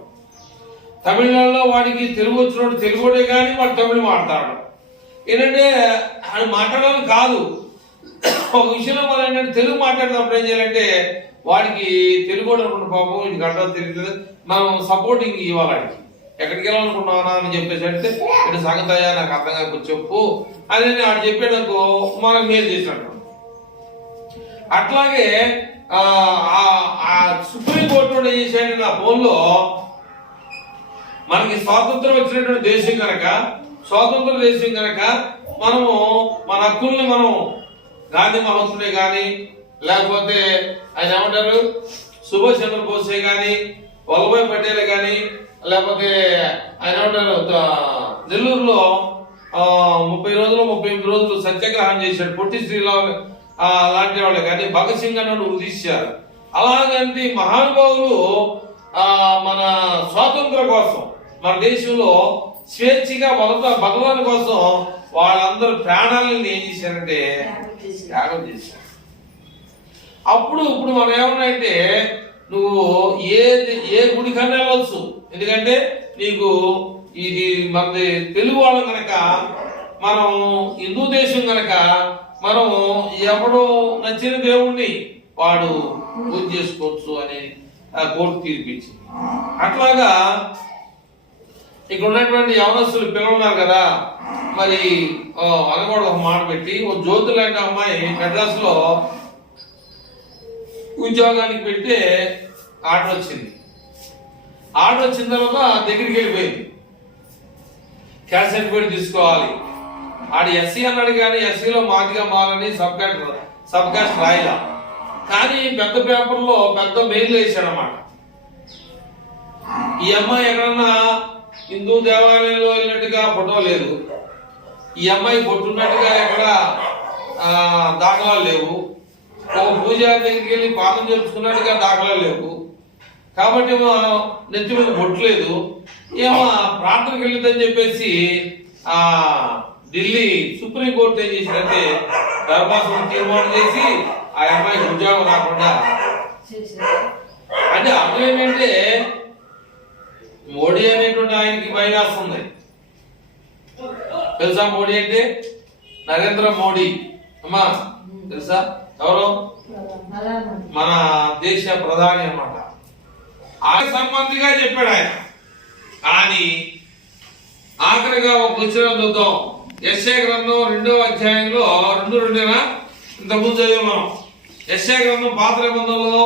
తమిళనాడులో వాడికి తెలుగు వచ్చినోడు తెలుగుడే కానీ వాడు తమిళ మాట్లాడతాడు. ఏంటంటే అది మాట్లాడాలని కాదు, ఒక విషయంలో మనం ఏంటంటే తెలుగు మాట్లాడేటప్పుడు ఏం చేయాలంటే వాడికి తెలుగు అనుకున్న పాపం వీడికి అర్థం తెలియదు, మనం సపోర్టింగ్ ఇవ్వాలి. వాడికి ఎక్కడికి వెళ్ళాలనుకున్నావా అని చెప్పేసి అంటే ఇటు సంగతయ్యా నాకు అర్థం కాక చెప్పు అని వాడు చెప్పేటకు మనకు మేలు చేసినట్టు. అట్లాగే సుప్రీంకోర్టు ఏం చేశాడు, నా ఫోన్లో మనకి స్వాతంత్రం వచ్చినటువంటి దేశం కనుక, స్వాతంత్ర దేశం కనుక మనము మన హక్కుల్ని మనం గాంధీ మహోత్సవే కానీ లేకపోతే ఆయన ఏమంటారు సుభాష్ చంద్రబోసే కానీ వల్లభాయ్ పటేల్ కానీ లేకపోతే ఆయన ఏమంటారు నెల్లూరులో 30 రోజులు 38 రోజులు సత్యాగ్రహం చేశాడు పొట్టి శ్రీరామ్ లాంటి వాళ్ళు కానీ భగత్ సింగ్ అన్నాడు ఉరిదీశారు. అలాగంటి మహానుభావులు మన స్వాతంత్రం కోసం మన దేశంలో స్వేచ్ఛగా బతకడం కోసం వాళ్ళందరూ ప్రాణాలను ఏం చేశారంటే త్యాగం చేశారు. ఇప్పుడు మనం ఏమన్నాయంటే నువ్వు ఏ గుడికన్నా వెళ్ళవచ్చు, ఎందుకంటే నీకు ఇది మనది తెలుగు వాళ్ళం కనుక, మనం హిందూ దేశం కనుక మనం ఎవడో నచ్చిన దేవుణ్ణి వాడు పూజ చేసుకోవచ్చు అని కోర్టు తీర్పిచ్చింది. అట్లాగా ఇక్కడ ఉన్నటువంటి యవనస్తులు పిల్లలు ఉన్నారు కదా, మరి అది కూడా ఒక మాట పెట్టి ఓ జ్యోతి లాంటి అమ్మాయి మెడ్రాస్ లో ఉద్యోగానికి పెడితే ఆర్డర్ వచ్చింది. ఆర్డర్ వచ్చిన తర్వాత దగ్గరికి వెళ్ళిపోయింది, క్యాస్ట్ సర్టిఫికేట్ తీసుకోవాలి. ఆడు ఎస్సీ అన్నాడు కానీ ఎస్సీలో మాదిగా మాలని సబ్ క్యాస్ట్ రాయిలా, కానీ పెద్ద పేపర్లో పెద్ద మెయిల్ వేసాడు అన్నమాట. ఈ అమ్మాయి ఎక్కడన్నా హిందూ దేవాలయంలో వెళ్ళినట్టుగా ఫోటో లేదు, ఈ అమ్మాయి కొట్టున్నట్టుగా ఎక్కడ దాఖలాలు లేవు, ఒక పూజారి దగ్గరికి వెళ్ళి పాదం చేర్చుకున్నట్టుగా దాఖలాలు లేవు, కాబట్టి నెత్తి మీద బొట్టలేదు. ఏమో ప్రార్థనకు వెళ్ళిందని చెప్పేసి ఢిల్లీ సుప్రీంకోర్టు ఏం చేసిందంటే ధర్మాసనం తీర్మానం చేసి ఆ అమ్మాయికి ఉద్యోగం రాకుండా. అంటే అర్థం ఏంటంటే మోడీ అనేటువంటి ఆయనకి మైనాస్ ఉంది. తెలుసా మోడీ అంటే? నరేంద్ర మోడీ అమ్మా తెలుసా? ఎవరు? మన దేశ ప్రధాని అన్నమాట. ఆయన సంబంధిగా చెప్పాడు ఆయన. కానీ ఆఖరిగా ఒక పుస్తకం చూద్దాం, యెషయా గ్రంథం 2వ అధ్యాయంలో 2:2 ఇంతకుముందు చదివాం మనం. యెషయా గ్రంథం పాత నిబంధనలో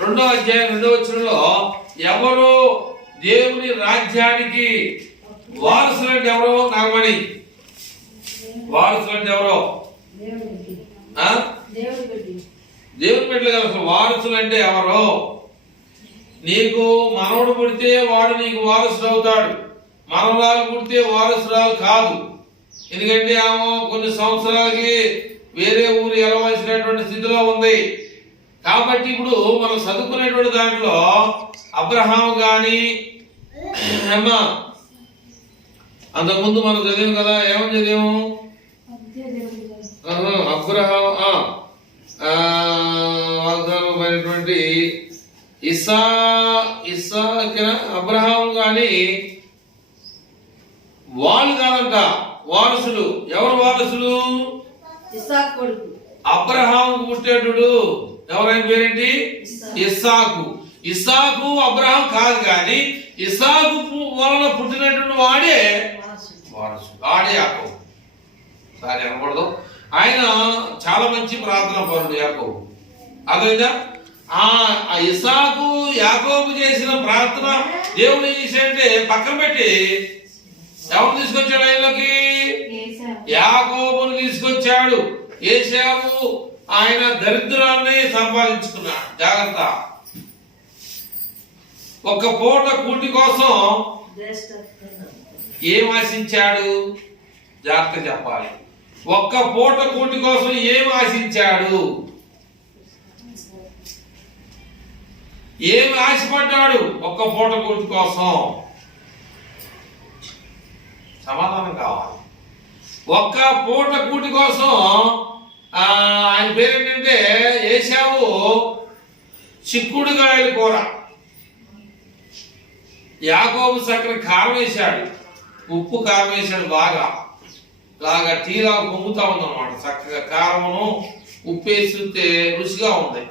2వ అధ్యాయం 2వ వచనంలో ఎవరు దేవుని రాజ్యానికి వారసులంటే ఎవరో నాగమణి, వారసులంటే ఎవరో? దేవుని బిడ్డలు కదా. అసలు వారసులు అంటే ఎవరో? నీకు మనవడు పుడితే వాడు నీకు వారసుడు అవుతాడు, మనవరాలు పుడితే వారసురాలు కాదు. ఎందుకంటే ఆమె కొన్ని సంవత్సరాలకి వేరే ఊరు వెళ్ళవలసినటువంటి స్థితిలో ఉంది. కాబట్టి ఇప్పుడు మనం చదువుకునేటువంటి దాంట్లో అబ్రహాం గాని అమ్మా అంతకుముందు మనం చదివాం కదా, ఏమని చదివాము? అబ్రహాం వాగ్దానమైనటువంటి అబ్రహాం గాని వాళ్ళు కాదంట వారసులు. ఎవరు వారసులు? అబ్రహాం పుట్టేటుడు ఎవరైనా పేరేంటి? ఇస్సాకు. ఇస్సాకు అబ్రహాం కాదు, కానీ ఇస్సాకు వలన పుట్టినటువంటి వాడే వారసుడు, ఆడే యాకోబు. సారీ అనకూడదు, ఆయన చాలా మంచి ప్రార్థన పరుడు యాకోబు. అదేదా ఆ ఇస్సాకు యాకోబు చేసిన ప్రార్థన దేవుడు ఏం చేశాడంటే పక్కన పెట్టి ఎవరు తీసుకొచ్చాడు ఆయనలోకి? యాకోబును తీసుకొచ్చాడు. ఏశావు ఆయన దరిద్రాన్ని సంపాదించుకున్నాడు. జాగ్రత్త. ఒక్క పూట కూటి కోసం ఏం ఆశించాడు? జాగ్రత్త చెప్పాలి. ఒక్క పూట కూటి కోసం ఏం ఆశించాడు? ఏమి ఆశపడ్డాడు? ఒక్క పూట కూటి కోసం. సమాధానం కావాలి. ఒక్క పూట కూటి కోసం ఆయన పేరేంటంటే ఏశావు చిక్కుడుగాయల కూర, యాకోబు చక్కని కారం వేశాడు, ఉప్పు కారం వేశాడు, బాగా టీలా పొంగుతా ఉందన్నమాట. చక్కగా కారమును ఉప్పు వేస్తే రుచిగా ఉంది.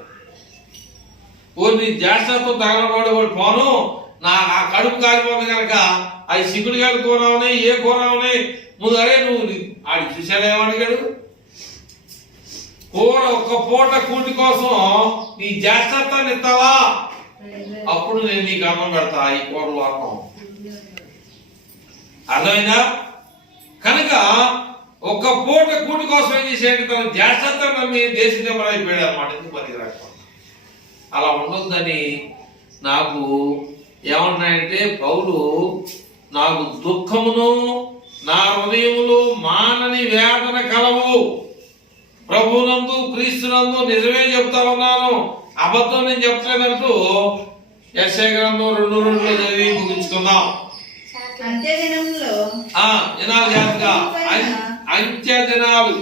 ఓన్ని జాస్తితో తగలబడి పోను నా కడుపు కాలిపోతుంది కనుక అవి చిక్కుడుగాయల కూర ఉన్నాయి, ఏ కూర ఉన్నాయి ముందు. అరే నువ్వు ఆడి చూశాడేమడిగాడు, కూర ఒక్క పూట కూటి కోసం నీ జాగ్రత్తని ఇస్తావా, అప్పుడు నేను నీకు అన్నం పెడతా, ఈ కూరలో అన్నం. అర్థమైందా? కనుక ఒక్క పూట కూటి కోసం ఏం చేసేయండి, తన జాగ్రత్త నమ్మి దేశం అయిపోయాడు అనమాట. పనికి రాకుండా అలా ఉండొద్దని నాకు ఏమన్నాయంటే పౌలు, నాకు దుఃఖమును నా హృదయములు మానని వేదన కలవు, ప్రభునందు క్రీస్తునందు నిజమే చెప్తా ఉన్నాను, అబద్ధం నేను చెప్తానంటూ యెషయా గ్రంథం 2:2 చదివి ముగించుకుందాం. అంత్య దినములలో దినాలు జాగ్రత్తగా, అంత్య దినాలు,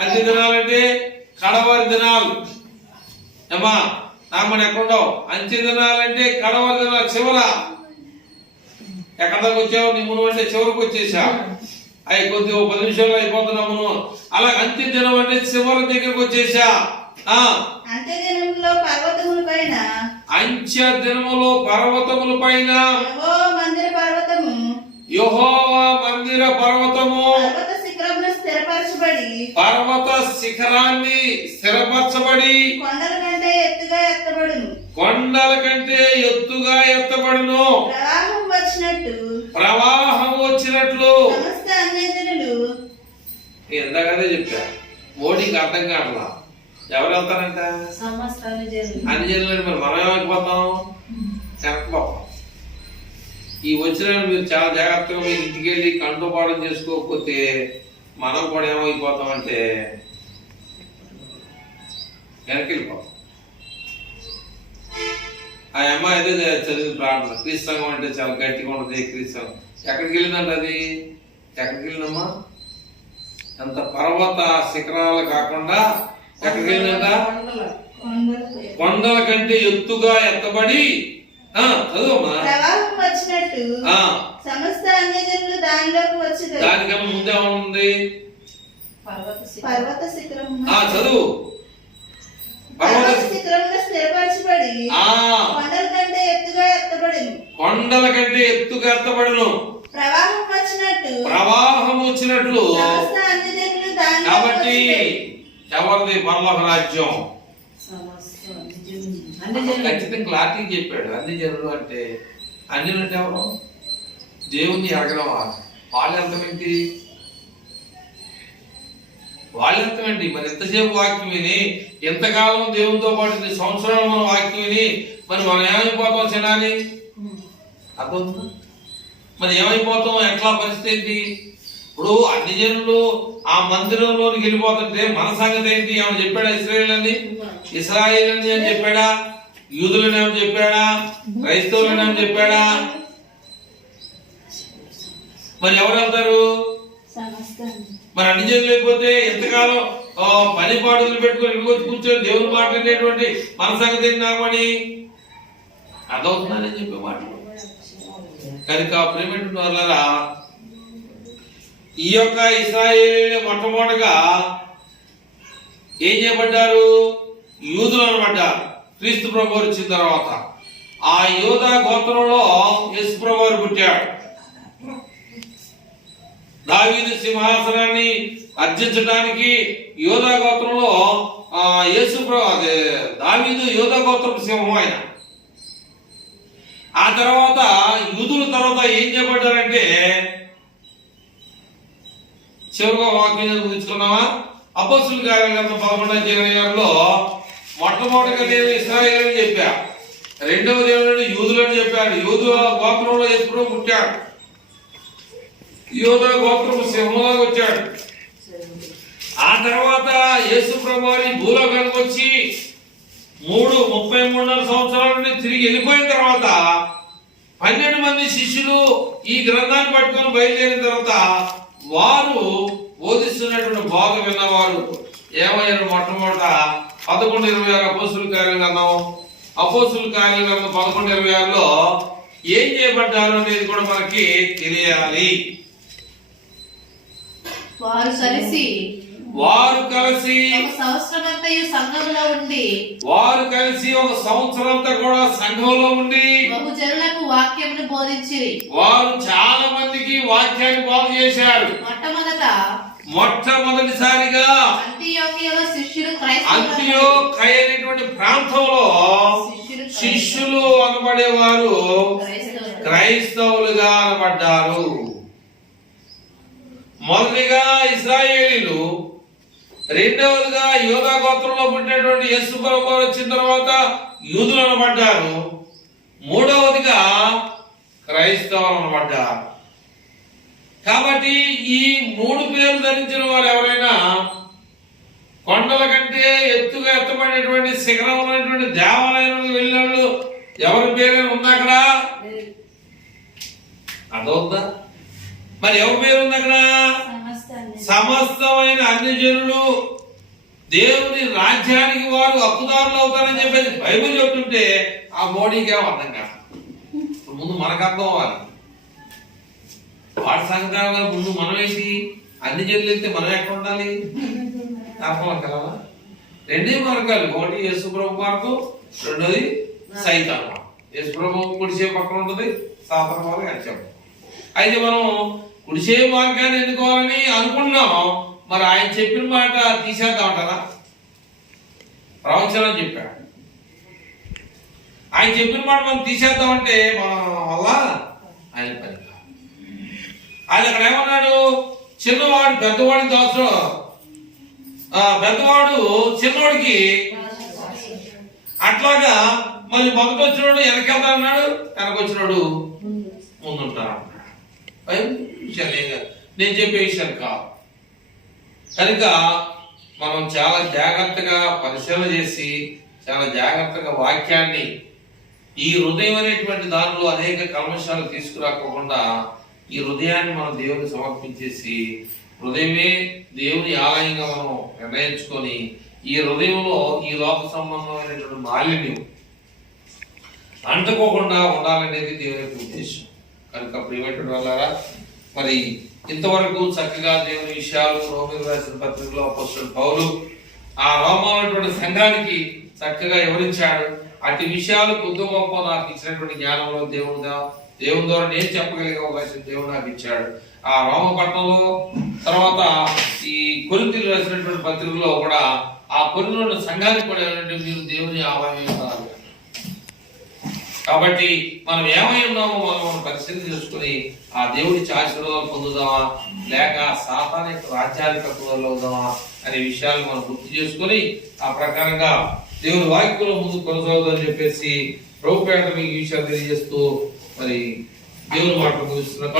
అంత్య దినాలు అంటే కడవరి దినాలు. ఏమా నాకు మన ఎక్కడుండవు, అంత్య దినాలు అంటే కడవరి దినాలు, చివర. ఎక్కడ దాకా వచ్చావు నీ మును అంటే చివరికి వచ్చేసా, అవి కొద్దిగా 10 నిమిషాలు అయిపోతున్నాము. అలా అంత్య దినం అంటే చివరి దగ్గరకు వచ్చేసా. అంత్య దినములో పర్వతముల పైన, అంత్య దినములో పర్వతముల పైన, యెహోవా మందిర పర్వతము పర్వత శిఖరమున స్థిరపరచబడి, పర్వత శిఖరాన్ని స్థిరపరచబడి, కొండల కంటే ఎత్తుగా ఎత్తబడును, కొండల కంటే ఎత్తుగా ఎత్తబడును, ప్రవాహం వచ్చినట్లు. సమస్త అన్యజనులు, ఎంతగానే చెప్పా, మోడీకి అర్థం కావట్లా. ఎవరు వెళ్తారంట? అన్ని జనులు. మరి మనం ఏమైపోతాం? వెనకపోతాం. ఈ వచ్చిన మీరు చాలా జాగ్రత్తగా మీరు ఇంటికి వెళ్ళి కంఠపాఠం చేసుకోకపోతే మనం కూడా ఏమైపోతాం అంటే వెనకెళ్ళిపోతాం. ఆ అమ్మాయి అదే చదివిన ప్రార్థన, క్రీస్తు అంటే చాలా గట్టిగా ఉంటుంది. క్రీస్తు ఎక్కడికి వెళ్ళిందంట, అది ఎక్కడికి వెళ్ళిందమ్మా? అంత పర్వత శిఖరాలు కాకుండా ఎక్కడికి వెళ్ళిందంట? కొండల కంటే ఎత్తుగా ఎత్తబడి, చదువమ్మా, ప్రవాహం వచ్చినట్టు సమస్త అన్యజనులు దానిలోకి వచ్చేది. దానికన్నా ముందే ఉంది పర్వత శిఖరం, చదువు. పర్వత శిఖరమున స్థిరపరచబడి, కొండల కంటే ఎత్తుగా ఎత్తబడును, కొండల కంటే ఎత్తుగా ఎత్తబడును, ప్రవాహం వచ్చినట్టు, ప్రవాహం వచ్చినట్లు. సమస్త అన్యజనులు దానిలోకి కాబట్టి వచ్చేది. ఎవరిది పరలోక రాజ్యం? ఖచ్చితంగా క్లారిటీ చెప్పాడు. అన్ని జనులు అంటే అన్ని అంటే ఎవరు? దేవుణ్ణి ఎరగడమా? వాళ్ళ అర్థం ఏంటి? వాళ్ళ అర్థం ఏంటి? మరి ఎంతసేపు వాక్యం విని, ఎంతకాలం దేవునితో పాటు సంవత్సరాలు మనం వాక్యం విని మరి మనం ఏమైపోతాం చిన్నాని? అర్థం. మరి ఏమైపోతాం? ఎట్లా పరిస్థితి ఏంటి? ఇప్పుడు అన్ని జనులు ఆ మందిరంలోనికి వెళ్ళిపోతుంటే మన సంగతి ఏంటి? ఏమైనా చెప్పాడా? ఇస్రాయేల్ అని చెప్పాడా? యూదులని ఏమని చెప్పాడా? క్రైస్తవులని ఏమని చెప్పాడా? మరి ఎవరు వెళ్తారు? మరి అన్ని జనులు లేకపోతే ఎంతకాలం పని పాటలు పెట్టుకొని ఇంకొచ్చి కూర్చొని దేవుని మాట్లాడేటువంటి మన సంగతి ఏంటి? నామని అదవుతుందని చెప్పే మాటలు. కనుక ప్రేమేంటి వాళ్ళరా, ఈ యొక్క ఇశ్రాయేలు మొట్టమొదటిగా ఏం చేయబడ్డారు? యూదులు అనబడ్డారు. క్రీస్తు ప్రభు వచ్చిన తర్వాత ఆ యోధా గోత్రంలో యేసు ప్రభు పుట్టాడు. దావీదు సింహాసనాన్ని అర్జించడానికి యోధా గోత్రంలో యేసు ప్రభు, దావీదు యోధా గోత్రపు సింహం ఆయన. ఆ తర్వాత యూదుల తర్వాత ఏం చేయబడ్డారంటే, చివరిగా వాక్యం ముగించుకున్నావా? అపోస్తుల కార్యాలయం 11:26లో మొట్టమొదటిగా నేను ఇశ్రాయేలు అని చెప్పా, రెండవ దేవుడు యూదులని చెప్పాడు. యూదు గోత్రంలో యేసు ప్రభు పుట్టాడు. యోధా గోత్రపు సింహంలాగా వచ్చాడు. ఆ తర్వాత యేసు ప్రభు భూలోకానికి వచ్చి 33 సంవత్సరాల నుండి తిరిగి వెళ్ళిపోయిన తర్వాత 12 మంది శిష్యులు ఈ గ్రంథాన్ని పట్టుకొని బయలుదేరిన తర్వాత వారు బోధిస్తున్నటువంటి బోధ విన్నవారు ఏమయ్యారు? మొట్టమొదట 11:26 అపోస్తుల కార్యాల గ్రంథం 11:26లో ఏం చేయబడ్డారు అనేది కూడా మనకి తెలియాలి. వారు కలిసి వారు కలిసి ఒక సంవత్సరమంతయు సంఘములో ఉండి వారు కలిసి ఒక సంవత్సరంతా కూడా సంఘంలో ఉండి బహుజనులకు వాక్యమును బోధించిరి. వారు చాలా మందికి వాక్యాన్ని బోధ చేశారు. మొట్టమొదటిసారిగా అంతియోకియలో శిష్యులు అంతియోకయ అనేటువంటి ప్రాంతంలో శిష్యులు అనబడేవారు క్రైస్తవులుగా అనబడ్డారు. మొదటిగా ఇశ్రాయేలీలు, రెండవదిగా యోధా గోత్రంలో పుట్టినటువంటి యేసు ప్రభువు వచ్చిన తర్వాత యూదులు అనబడ్డారు. మూడవదిగా క్రైస్తవులు అనబడ్డారు. కాబట్టి ఈ 3 పేర్లు ధరించిన వారు ఎవరైనా కొండల కంటే ఎత్తుగా ఎత్తబడినటువంటి శిఖరం ఉన్నటువంటి దేవాలయానికి వెళ్ళిన వాళ్ళు ఎవరి పేరైనా ఉందా అక్కడ? అదవుతుందా? మరి ఎవరి పేరు ఉంది అక్కడ? సమస్తమైన అన్ని జనులు దేవుని రాజ్యానికి వారు హక్కుదారులు అవుతారని చెప్పేసి బైబిల్ చెప్తుంటే ఆ మోడీకి ఏమో అర్థం కాదు. ముందు మనకు అర్థం అవ్వాలి. వాడి సంఘాలు ముందు మనం ఏంటి? అన్ని జనులు వెళ్తే మనం ఎక్కడ ఉండాలి? అర్థం కలవా? 2 మార్గాలు, ఒకటి యేసు ప్రభు మార్గం, రెండోది సైతాన్ మార్గం. యేసు ప్రభు కుడిసే పక్కన ఉంటుంది, సాతాను మార్గం అచ్చం. అయితే మనం కుడిసే మార్గాన్ని ఎన్నుకోవాలని అనుకున్నాం. మరి ఆయన చెప్పిన మాట తీసేద్దామంటారా? ప్రవచనం చెప్పాడు. ఆయన చెప్పిన మాట మనం తీసేద్దామంటే మన వల్ల ఆయన పని. ఆయన అక్కడ ఏమన్నాడు? చిన్నవాడు పెద్దవాడి దాసు, పెద్దవాడు చిన్నవాడికి అట్లాగా మళ్ళీ మొదట వచ్చినోడు వెనకెళ్తా అన్నాడు, వెనకొచ్చినోడు ముందుంటారు అన్నాడు. నేను చెప్పే విషయాలు కాదు. కనుక మనం చాలా జాగ్రత్తగా పరిశీలన చేసి చాలా జాగ్రత్తగా వాక్యాన్ని ఈ హృదయం అనేటువంటి దానిలో అనేక కల్మషాలు తీసుకురాకుండా ఈ హృదయాన్ని మనం దేవుని సమర్పించేసి హృదయమే దేవుని ఆలయంగా మనం నిర్ణయించుకొని ఈ హృదయంలో ఈ లోక సంబంధమైనటువంటి మాలిన్యం అంటుకోకుండా ఉండాలనేది దేవుని ఉద్దేశం. కనుక ప్రియమైనటువంటి వాళ్ళారా, మరి ఇంతవరకు చక్కగా దేవుని విషయాలు రోమిలకు రాసిన పత్రికలో అపోస్తలుడు పౌలు ఆ రోమాలైనటువంటి సంఘానికి చక్కగా వివరించాడు. అటు విషయాలు కొద్ది గొప్ప నాకు ఇచ్చినటువంటి జ్ఞానంలో దేవుని ద్వారా నేను చెప్పగలిగే అవకాశం దేవుడు నాకు ఇచ్చాడు. ఆ రోమపట్నంలో తర్వాత ఈ కొరింథీయులు రాసినటువంటి పత్రికలో కూడా ఆ కొరింథీయుల సంఘానికి కూడా మీరు దేవుని ఆలయం కాదు. కాబట్టి మనం ఏమై ఉన్నామో మనం పరిశీలన చేసుకుని ఆ దేవుడి ఆశీర్వాదాలు పొందుదామా లేక సాతాను యొక్క రాజ్యానికి హక్కుదారులు అవుదామా అనే విషయాలు మనం గుర్తు చేసుకుని ఆ ప్రకారంగా దేవుని వాక్యంలో ముందు కొనసాగుదని చెప్పేసి ప్రభుపేట మీకు ఈ విషయాలు తెలియజేస్తూ మరి దేవుని మాట ముగిస్తున్న